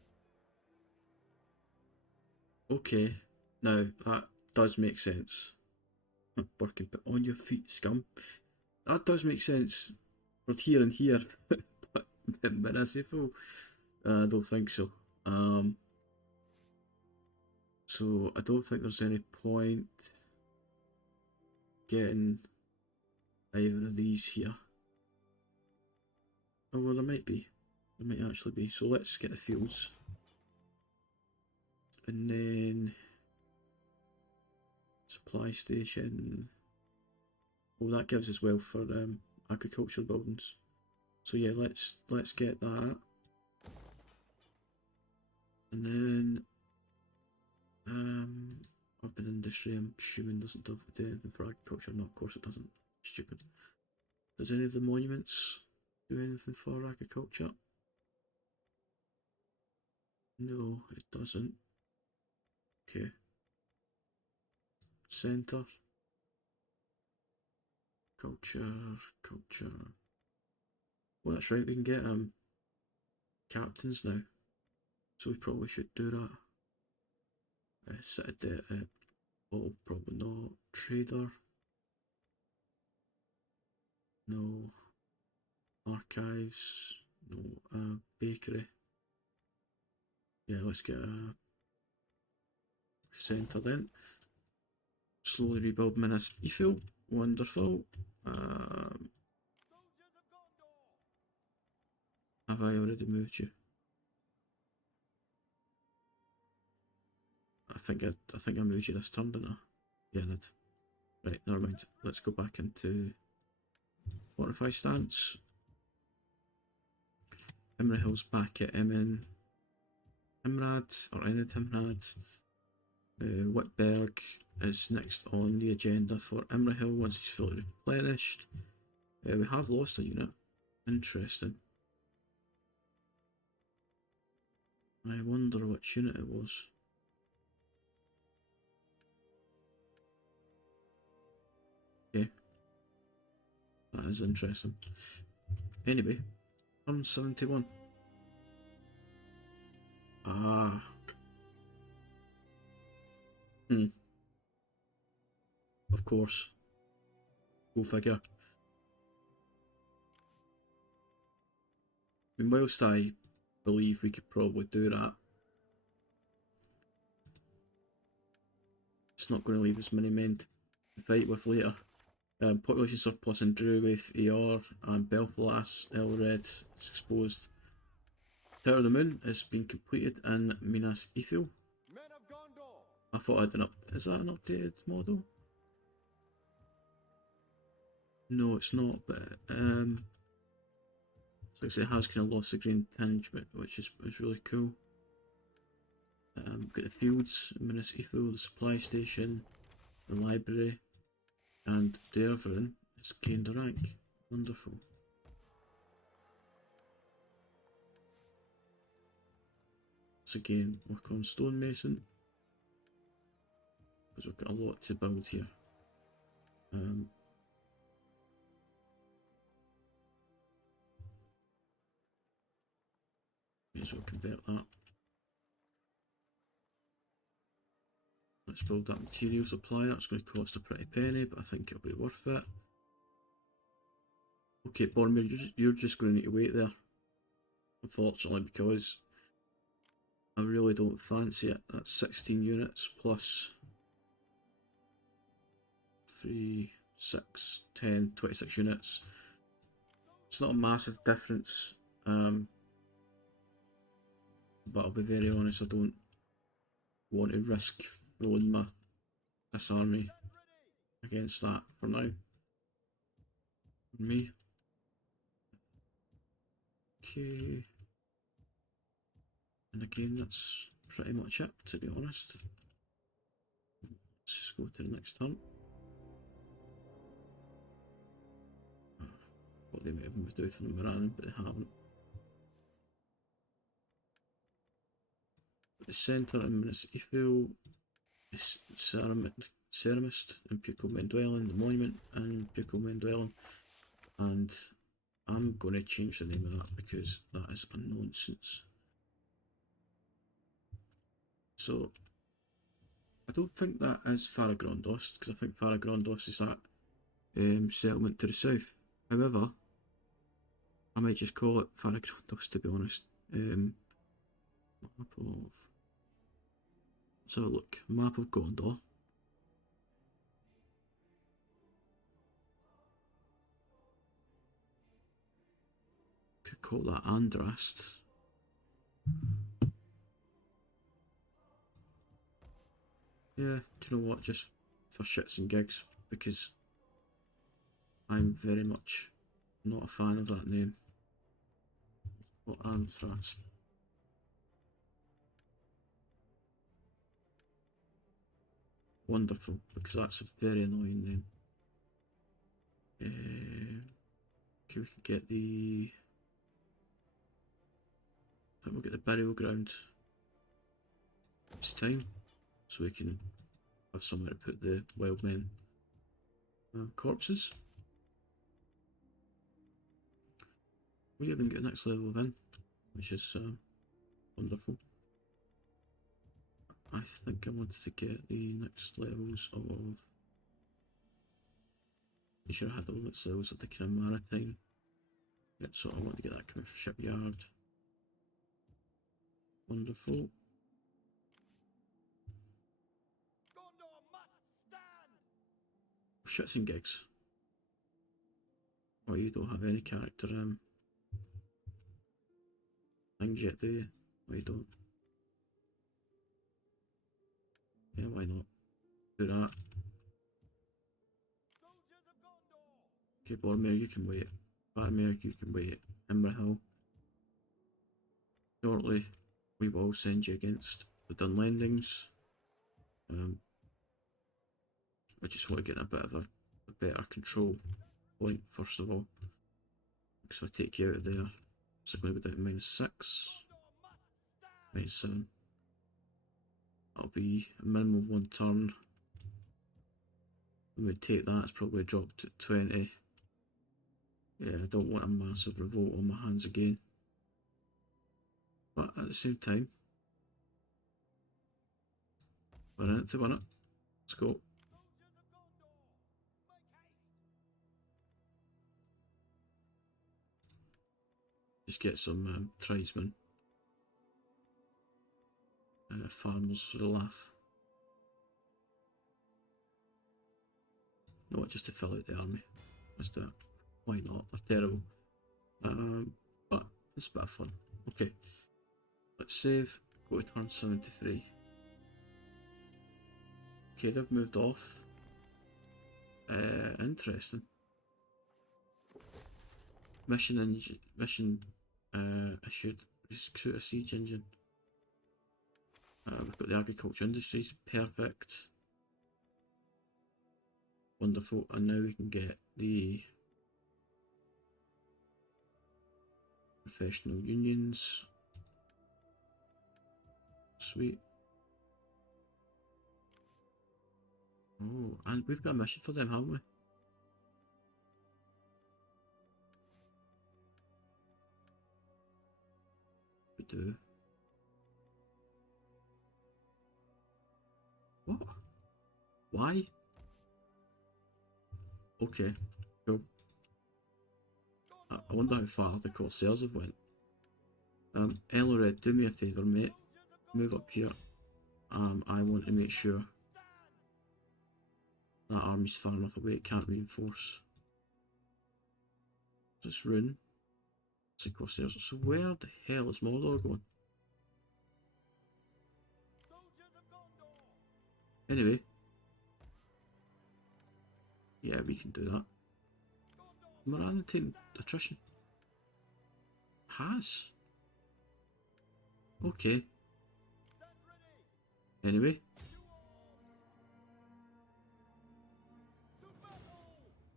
Okay, now that does make sense. Working, but on your feet, scum. That does make sense for here and here, but Minnesota, I don't think so. So I don't think there's any point getting either of these here. Oh well, there might be. There might actually be. So let's get the fields. And then supply station. Oh, that gives us well for agricultural buildings. So yeah, let's get that. And then urban industry, I'm assuming doesn't do anything for agriculture. No, of course it doesn't. Stupid. Does any of the monuments do anything for agriculture? No, it doesn't. Okay. Centre. Culture. Well, that's right, we can get captains now. So we probably should do that. Oh, probably not. Trader. No. Archives. No. Bakery. Yeah, let's get a centre then. Slowly rebuild Minas Ithil. Wonderful. Have I already moved you? I think I moved you this turn, didn't I? Yeah, I did. Right, never mind. Let's go back into fortify stance. Imrahil's back at Imrad or Enid Imrad. Whitberg is next on the agenda for Imrahil once he's fully replenished. We have lost a unit. Interesting. I wonder which unit it was. Okay. That is interesting. Anyway, turn 71. Ah. Of course. Go figure. I mean, whilst I believe we could probably do that, it's not going to leave us many men to fight with later. Population surplus in Drewwaith, AR, and Belfast, Elred is exposed. Tower of the Moon has been completed in Minas Ithil. Men of Gondor. I thought I had is that an updated model? No, it's not, but looks like it has kind of lost the green tinge, which is really cool. Got the fields, Minas Ithil, the supply station, the library, and Dervin has gained a rank. Wonderful. Let's again work on stonemason, because we've got a lot to build here. May as well convert that. Let's build that material supplier. It's going to cost a pretty penny, but I think it'll be worth it. Okay, Boromir, you're just going to need to wait there. Unfortunately, because I really don't fancy it. That's 16 units plus 3, 6, 10, 26 units. It's not a massive difference. But I'll be very honest, I don't want to risk throwing this army against that for now. For me. Okay. And again, that's pretty much it, to be honest. Let's just go to the next turn. What they might have moved out from the Moran, but they haven't. The centre in Minas Ithil is Ceramist and Pupil Men Dwelling, the monument and Pupil Men Dwelling, and I'm going to change the name of that because that is a nonsense. So I don't think that is Faragrondost, because I think Faragrondost is that settlement to the south. However, I might just call it Faragrondost, to be honest. Map of Let's have a look. Map of Gondor. Could call that Andrast. Yeah, do you know what? Just for shits and gigs, because I'm very much not a fan of that name. Well, Andrast. Wonderful, because that's a very annoying name. Okay, we could get the... I think we'll get the burial ground this time, so we can have somewhere to put the wild men corpses. We haven't got next level of in, which is wonderful. I think I wanted to get the next levels of... I'm sure I had all the next levels of the kind of maritime. Yeah, so I want to get that commercial shipyard. Wonderful. Gondor must stand! Shits and gigs. Oh, you don't have any character things yet, do you? Oh, you don't. Yeah, why not? Do that. Soldiers of Gondor! Okay, Boromir, you can wait. Faramir, you can wait. Imrahil. Shortly, we will send you against the Dunlendings. I just want to get a bit of a better control point first of all. Because if I take you out of there, it's going to go down to -6, -7. That'll be a minimum of 1 turn. When we take that, it's probably dropped to 20. Yeah, I don't want a massive revolt on my hands again. But at the same time, we're in it to win it. Let's go. Just get some tradesmen. Farmers for a laugh. No, just to fill out the army. Just why not? They're terrible. But it's a bit of fun. Okay. Let's save. Go to turn 73. Okay, they've moved off. Interesting. Mission issued. Recruit a siege engine. We've got the agriculture industries. Perfect. Wonderful. And now we can get the professional unions. Sweet. Oh, and we've got a mission for them, haven't we? We do. What? Why? Okay, cool. I wonder how far the Corsairs have went. Elred, do me a favour, mate. Move up here. I want to make sure that army's far enough away it can't reinforce. Just rune. It's Corsairs. So where the hell is Mordor going? Anyway. Yeah, we can do that. Morality attrition. Has. Okay. Anyway.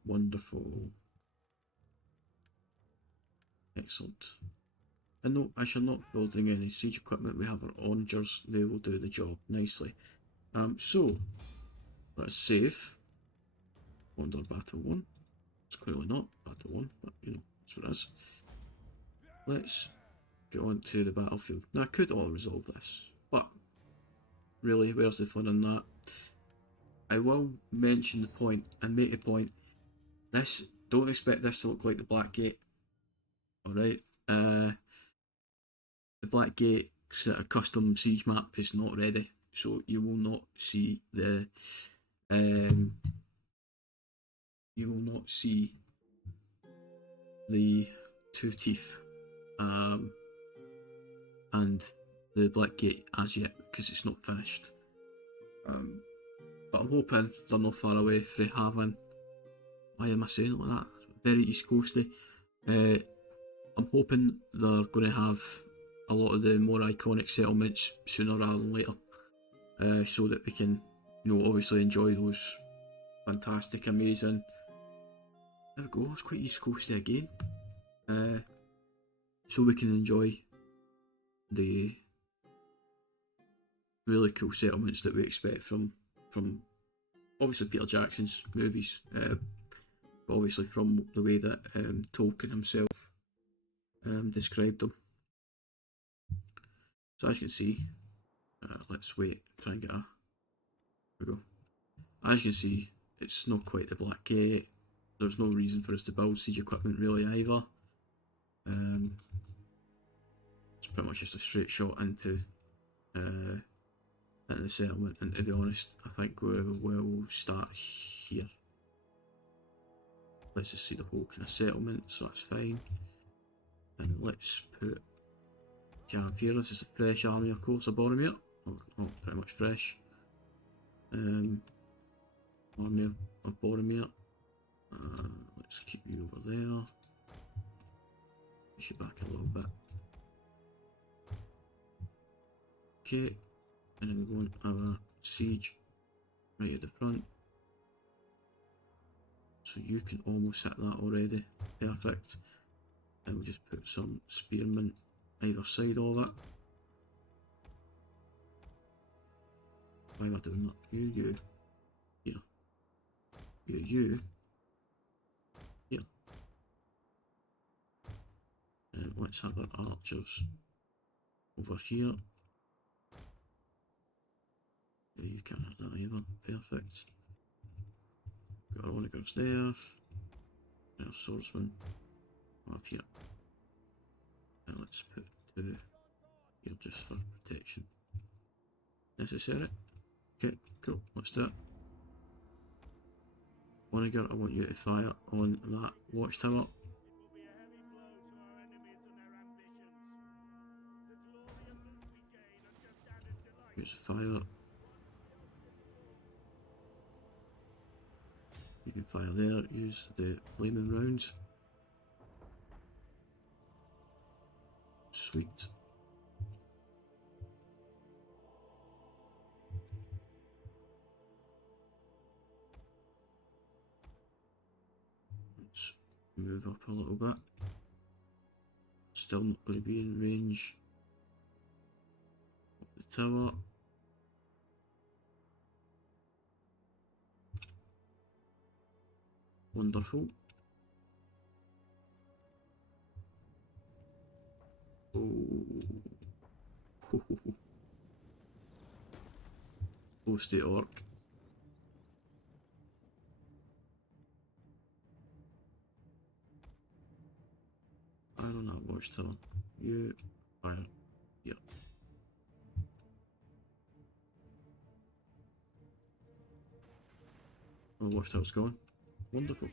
Wonderful. Excellent. And no, I shall not be building any siege equipment. We have our onagers. They will do the job nicely. So, let's save. Gondor Battle 1. It's clearly not Battle 1, but you know, that's what it is. Let's get on to the battlefield. Now, I could all resolve this, but really, where's the fun in that? I will mention the point and make a point. This, don't expect this to look like the Black Gate. Alright? The Black Gate custom siege map is not ready. so you will not see the two teeth and the Black Gate as yet because it's not finished. But I'm hoping they're not far away from having. Why am I saying it like that? Very East Coasty. I'm hoping they're going to have a lot of the more iconic settlements sooner rather than later, so that we can, obviously enjoy those fantastic, amazing. There we go. It's quite East Coasty again. So we can enjoy the really cool settlements that we expect from obviously Peter Jackson's movies, but obviously from the way that Tolkien himself described them. So as you can see, let's wait, try and get a. There we go. As you can see, it's not quite the Black Gate. There's no reason for us to build siege equipment really either. It's pretty much just a straight shot into the settlement, and to be honest, I think we'll start here. Let's just see the whole kind of settlement, so that's fine. And let's put camp here. This is a fresh army, of course, of Boromir. Oh, pretty much fresh. Army of Boromir. Let's keep you over there. Push it back a little bit. Okay, and then we're going to have a siege right at the front. So you can almost hit that already. Perfect. And we'll just put some spearmen either side of it. Why am I doing that? You. Here. You. Here. And let's have our archers over here. Yeah, you can't hit that either. Perfect. Got our onagers there. And our swordsman up here. And let's put 2 here just for protection. Necessary. Okay, cool. Let's do it. Onager, I want you to fire on that watchtower. Use fire. You can fire there, use the flaming rounds. Sweet. Let's move up a little bit. Still not going to be in range of the tower. Wonderful. Oh. Ghosty orc. Fire on that watchtower. You fire here. Oh, watchtower's gone. Wonderful.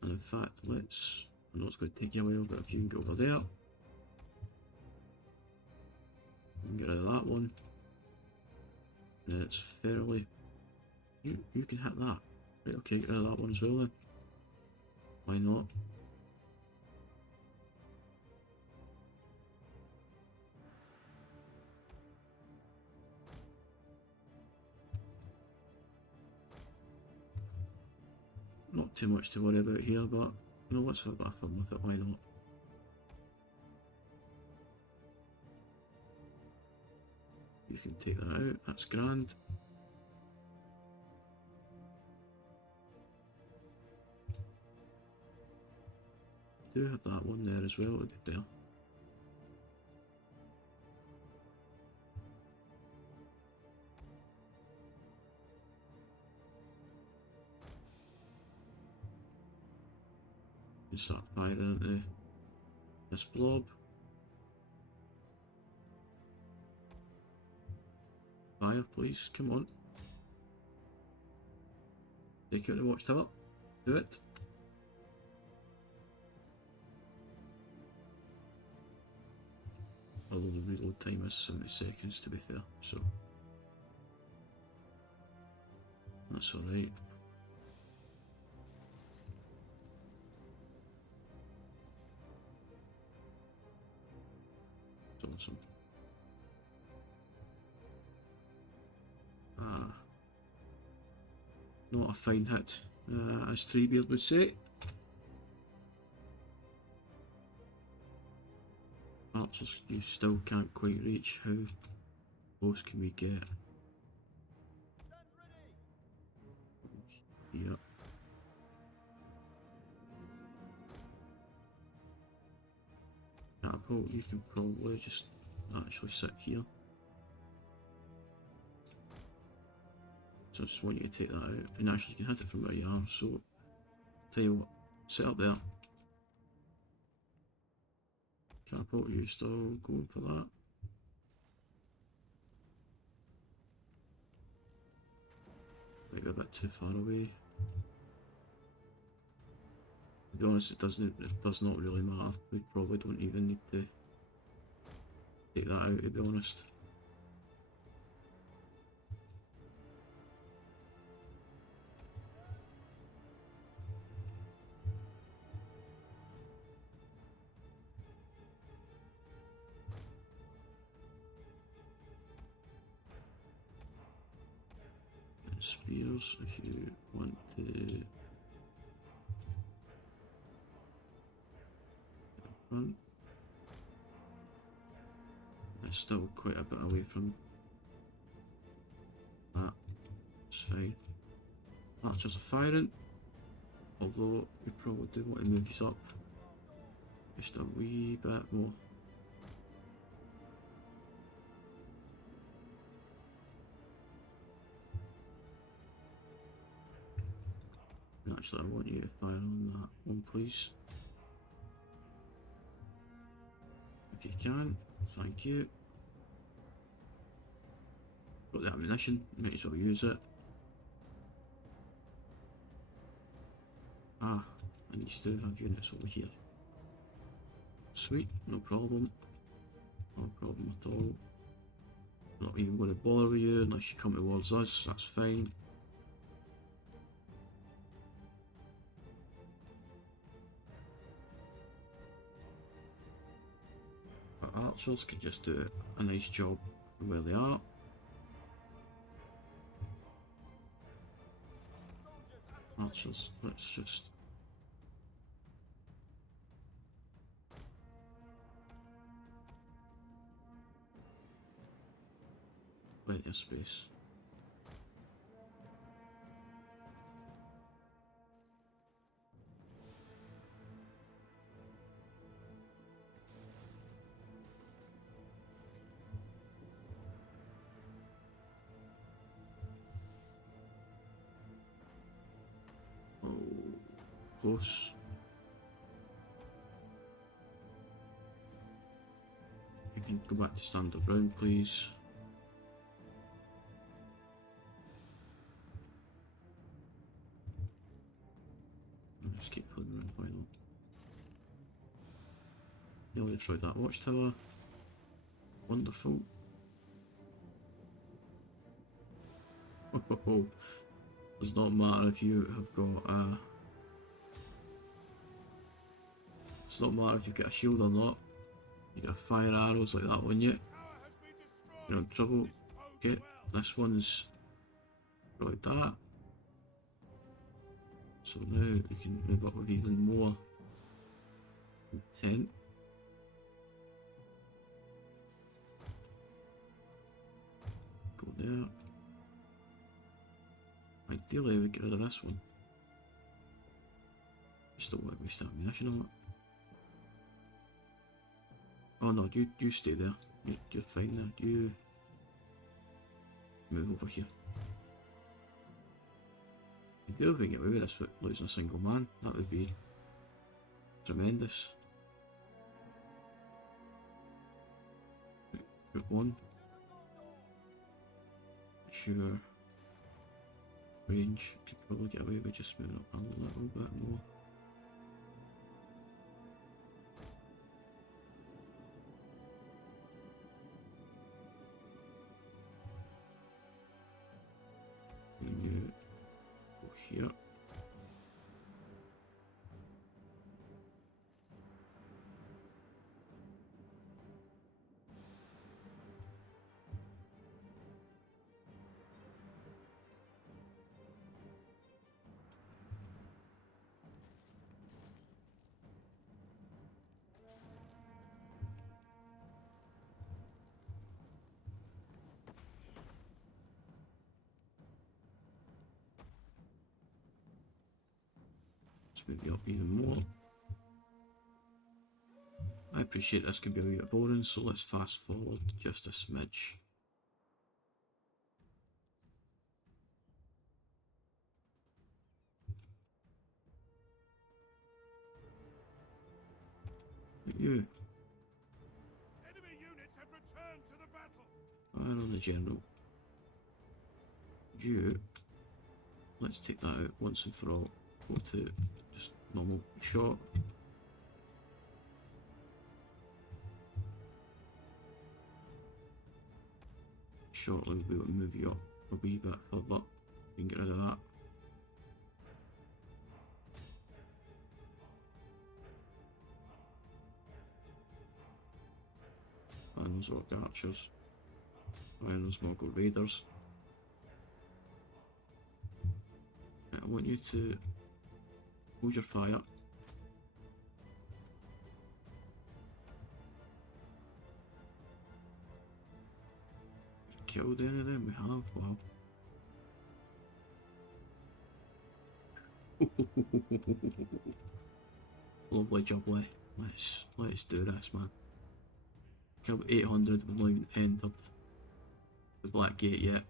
And in fact, I know it's going to take you a while, but if you can go over there, and get rid of that one, then it's fairly. You can hit that. Right, okay, get rid of that one as well then. Why not? Not too much to worry about here, but let's have a bit of fun with it, why not? You can take that out, that's grand. Do have that one there as well, it would be there. You start firing into this blob. fire, please. Come on. Take out the watchtower. Do it. Although the reload time is 70 seconds to be fair, so that's alright. It's awesome. Not a fine hit, as Treebeard would say. Archers you still can't quite reach. How close can we get? Yep. Catapult, you can probably just actually sit here. So I just want you to take that out, and actually you can hit it from where you are, so tell you what, sit up there. Catapult, you still going for that? Might be a bit too far away. To be honest, it does not really matter. We probably don't even need to take that out, to be honest. Spears, if you want to front. It's still quite a bit away from that. It's fine. Archers are firing, although we probably do want to move these up just a wee bit more. Actually, I want you to fire on that one, please. If you can, thank you. Got the ammunition, might as well use it. Ah, I need to have units over here. Sweet, no problem. No problem at all. Not even going to bother with you unless you come towards us, that's fine. Archers can just do a nice job from where they are. Archers, let's just plenty of space. Close. You can go back to standard round, please. I'll just keep pulling around, why not? Nearly destroyed that watchtower. Wonderful. Oh, does not matter if you have got It's not matter if you get a shield or not. You got fire arrows like that one yet. You're in trouble. Okay, this one's like that. So now we can move up with even more intent. Go there. Ideally we get rid of this one. Just don't want to waste ammunition on it. Oh no, you stay there. You're fine there. You move over here. If we can get away with this without losing a single man, that would be tremendous. Group 1. Sure. Range. Could probably get away with just moving up a little bit more. And you go here. Let's move you up even more. I appreciate this could be a wee bit boring, so let's fast forward just a smidge. You, Enemy units have returned to the battle. fire on the general. You, let's take that out once and for all. Go to just normal shot. Shortly we will move you up a wee bit further. We can get rid of that. And those orc archers. And those Mongol raiders. I want you to hold your fire. Killed any of them? We have, wow. Lovely jubbly. Let's do this, man. Killed 800, we've not even entered the Black Gate yet.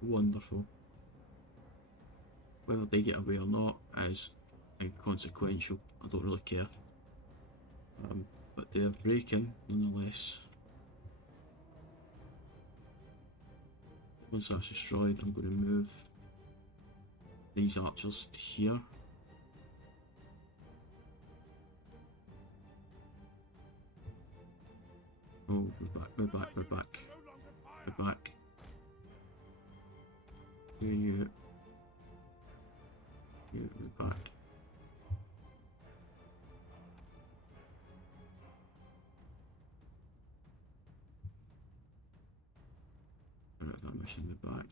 Wonderful. Whether they get away or not is inconsequential. I don't really care. But they're breaking nonetheless. Once that's destroyed, I'm going to move these archers to here. Oh, we're back, we're back, we're back. We're back. You, we're back. Alright, that mission, we're back.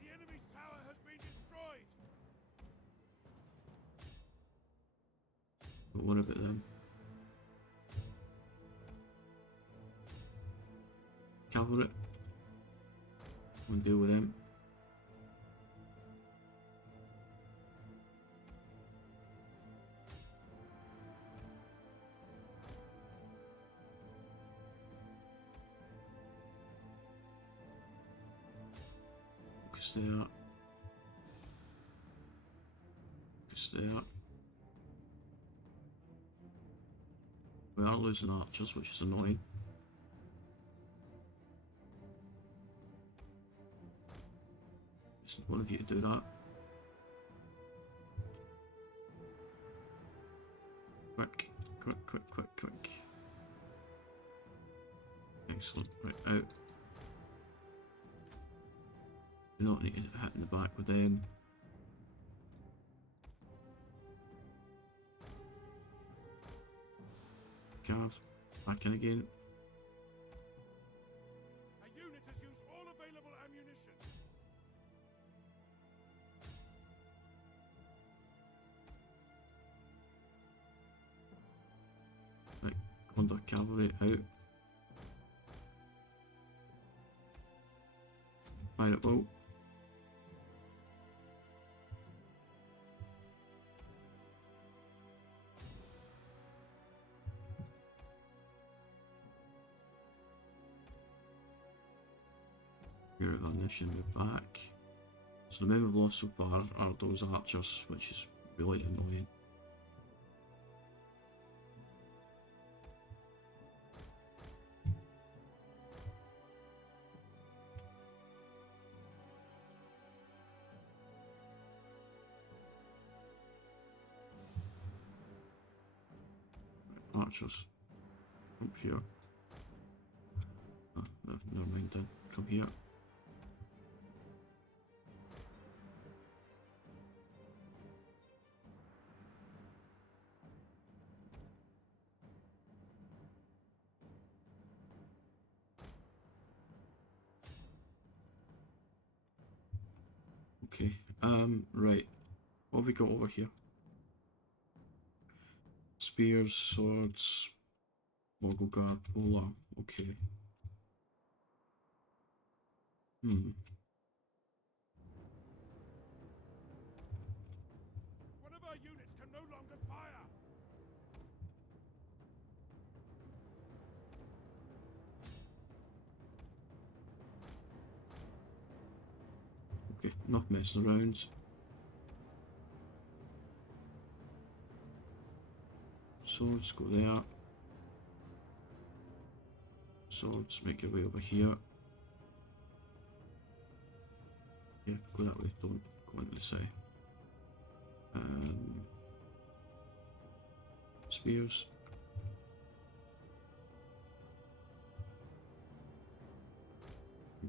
The enemy's tower has been destroyed. But what about them? Cavalry. We'll deal with them. Focus there. Focus there. We are losing archers, which is annoying. Just one of you to do that. Quick, quick, quick, quick, quick. Excellent. Right, out. Do not need to hit in the back with them. Cav, back in again. A unit has used all available ammunition. Right, Gondor cavalry out. Fire at will. We're out of mission, we're back. So the men we've lost so far are those archers, which is really annoying. archers. Up here. Oh, no, never mind then. Come here. Okay, right. What have we got over here? Spears, swords, Boggle guard, polar. Okay. One of our units can no longer fire. Okay, enough messing around. Swords, go there. Swords, make your way over here. Yeah, go that way, don't go into the side. Spears.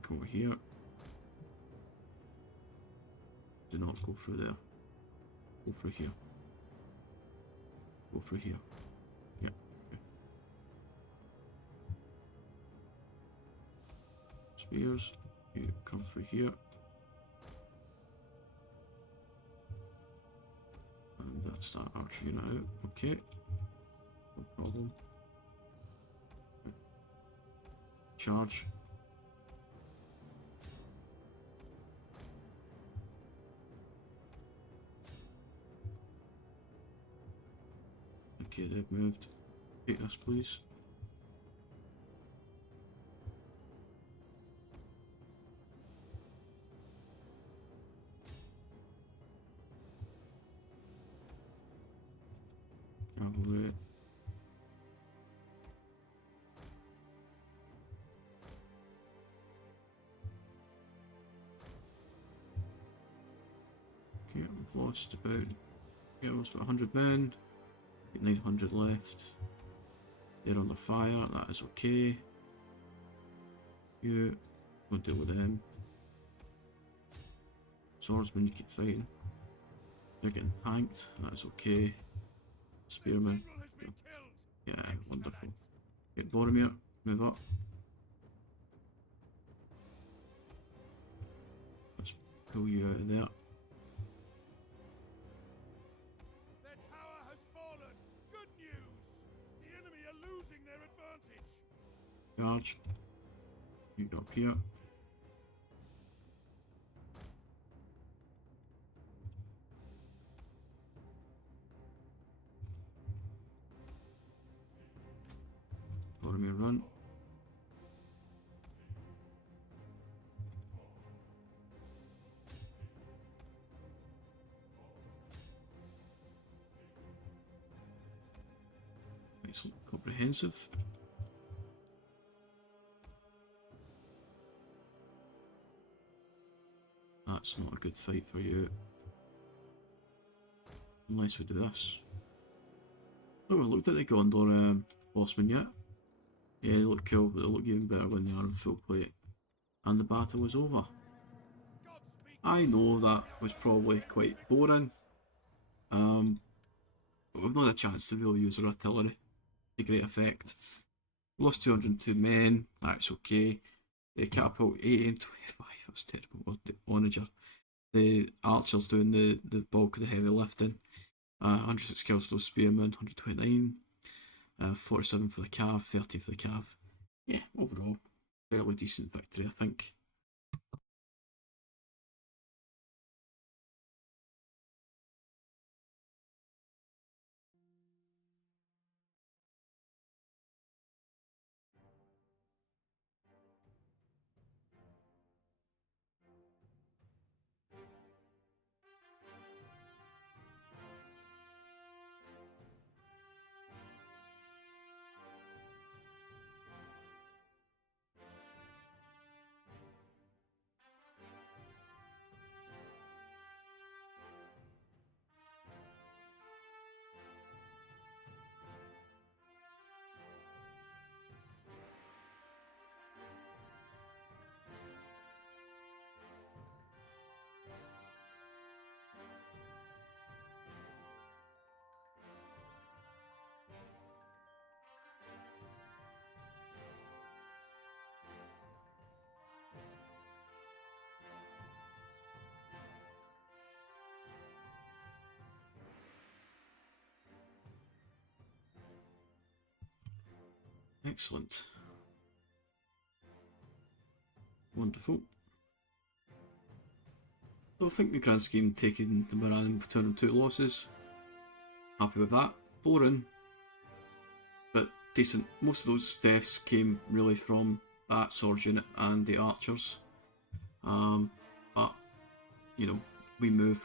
Go over here. Do not go through there. Go through here. Go through here. Yeah, okay. Spears, you come through here. And that's that archery now. Okay. No problem. Charge. Okay, they've moved. Take this, please. Cavalry. Okay, we've lost about, yeah, we've lost about 100 men. 900 left. They're under fire, that is okay. You, we'll deal with them. Swordsmen, you keep fighting. They're getting tanked, that is okay. Spearmen. General has been killed. Yeah, wonderful. Get Boromir, move up. Let's pull you out of there. Their tower has fallen. Good news. The enemy are losing their advantage. Charge. You go up here. Boromir, run. Excellent. Comprehensive. That's not a good fight for you. Unless we do this. Oh, we looked at the Gondor bossmen yet. Yeah, they look cool, but they look even better when they are in full plate. And the battle was over. Godspeed. I know that was probably quite boring. But we've not had a chance to really use our artillery to great effect. We lost 202 men, that's okay. The catapult 80 and 25, that's terrible. The onager. The archers doing the bulk of the heavy lifting. 106 kills for those spearmen, 129. 47 for the cav, 30 for the cav. Yeah, overall, fairly decent victory, I think. Excellent. Wonderful. So I think the grand scheme, taking the Moran for 202 losses, happy with that. Boring, but decent. Most of those deaths came really from that swords unit and the archers. But, you know, we move.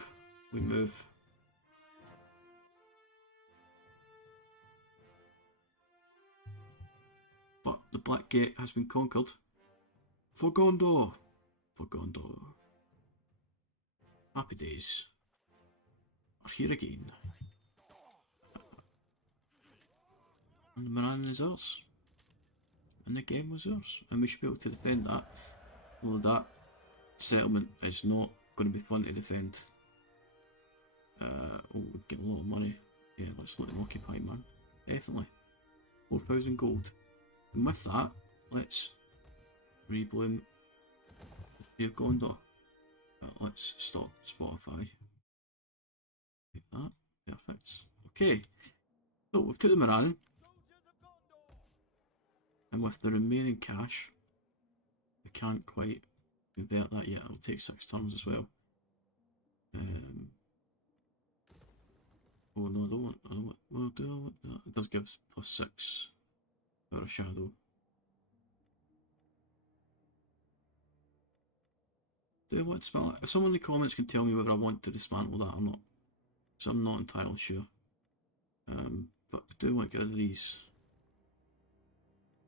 But the Black Gate has been conquered. For Gondor! For Gondor. Happy days are here again. And the Moran is ours. And the game was ours. And we should be able to defend that. Although that settlement is not going to be fun to defend. Oh, we get a lot of money. Yeah, let's let them occupy, man. Definitely. 4,000 gold. And with that, let's rebloom the City of Gondor. Let's stop Spotify. Like that. Perfect. Okay. So we've took the Moran. And with the remaining cash, we can't quite convert that yet. It'll take 6 turns as well. Oh no, I don't want, well, do I want that? It does give +6 for a shadow. Do I want to dismantle it? If someone in the comments can tell me whether I want to dismantle that or not. So I'm not entirely sure. But I do want to get rid of these.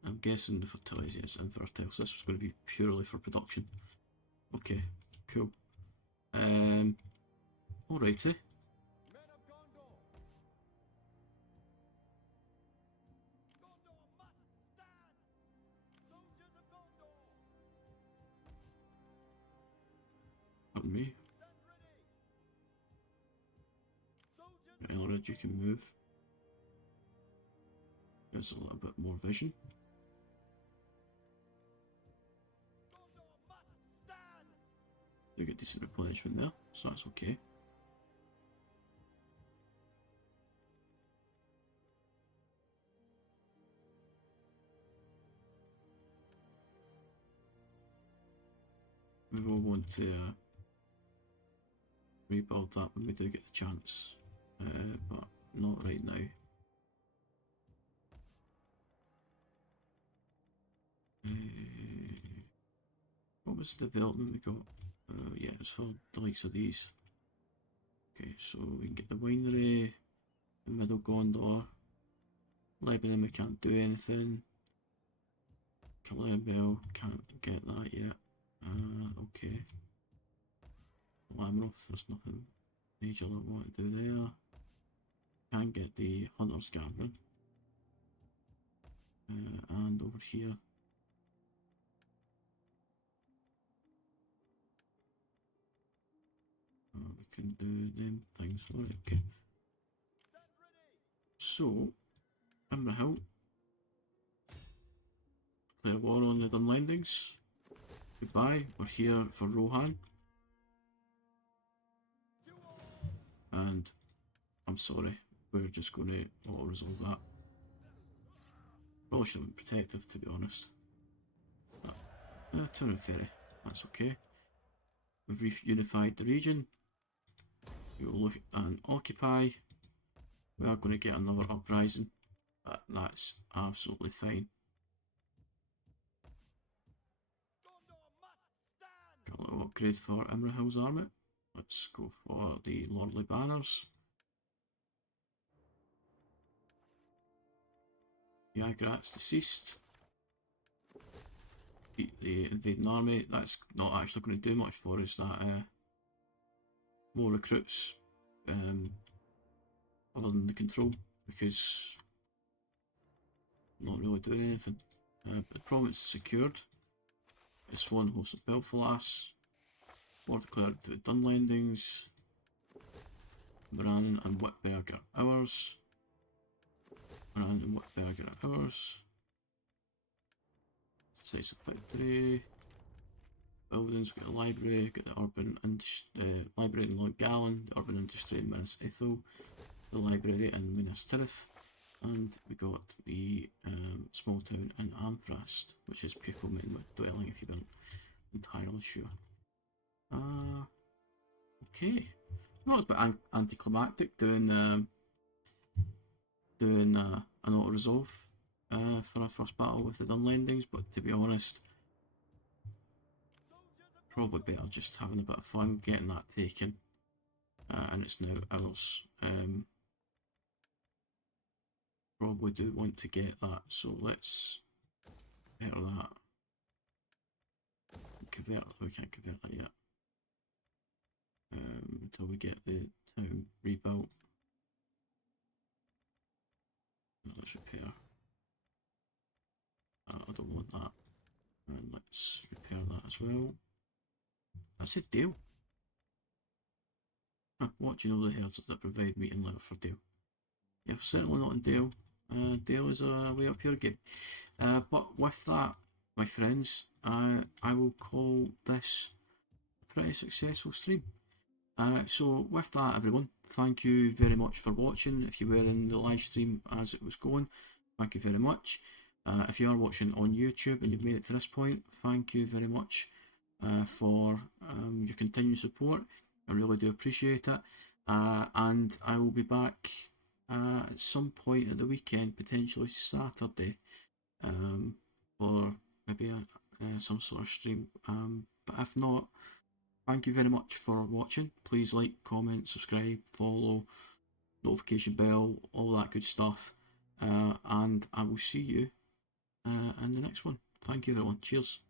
I'm guessing the fertility is infertile, so this was going to be purely for production. Okay, cool. Alrighty. Pardon me. Elred, you can move. There's a little bit more vision. You get decent replenishment there, so that's okay. We will want to rebuild that when we do get the chance, but not right now. What was the development we got? Yeah, it's for the likes of these. Okay, so we can get the winery in Middle Gondor. Lebanon, we can't do anything. Calabel, can't get that yet. Okay. Lamroth, there's nothing major I want to do there. Can't get the Hunter's Gathering. And over here. We can do them things. Alright, okay. So, Imrahil. Declare war on the Dunlendings. Goodbye, we're here for Rohan. And I'm sorry, we're just going to auto-resolve that. Probably should have been protective, to be honest. But, turn ferry, that's okay. We've reunified the region. We will look and occupy. We are going to get another uprising, but that's absolutely fine. Got a little upgrade for Imrahil's army. Let's go for the Lordly Banners. Yagrat's deceased. Beat the invading army. That's not actually going to do much for us. That more recruits, other than the control, because I'm not really doing anything. But the province is secured. It's one host of Belfalas. War declared to the Dunlendings. Moran and Whitberg are ours. Moran and Whitberg are ours. Decisive victory. Buildings, we've got a library, got the urban library in Lord Gallen, the urban industry in Minas Ithil, the library in Minas Tirith, And we got the small town in Amphrast, which is Pickleman dwelling, if you weren't entirely sure. Okay. Well, it's a bit anticlimactic doing an auto resolve for our first battle with the Dunlendings, but to be honest, probably better just having a bit of fun getting that taken, and it's now ours. Probably do want to get that, so let's better that. Convert. We can't convert that yet. Until we get the town rebuilt. Let's repair. I don't want that. And let's repair that as well. I said Dale. Watching all the herds that provide meat and liver for Dale. Yeah, certainly not in Dale. Dale is a way up here again. But with that, my friends, I will call this a pretty successful stream. So with that, everyone, thank you very much for watching. If you were in the live stream as it was going, thank you very much. If you are watching on YouTube and you've made it to this point, thank you very much for your continued support. I really do appreciate it. And I will be back at some point at the weekend, potentially Saturday, or maybe some sort of stream. But if not, thank you very much for watching. Please like, comment, subscribe, follow, notification bell, all that good stuff. And I will see you in the next one. Thank you everyone. Cheers.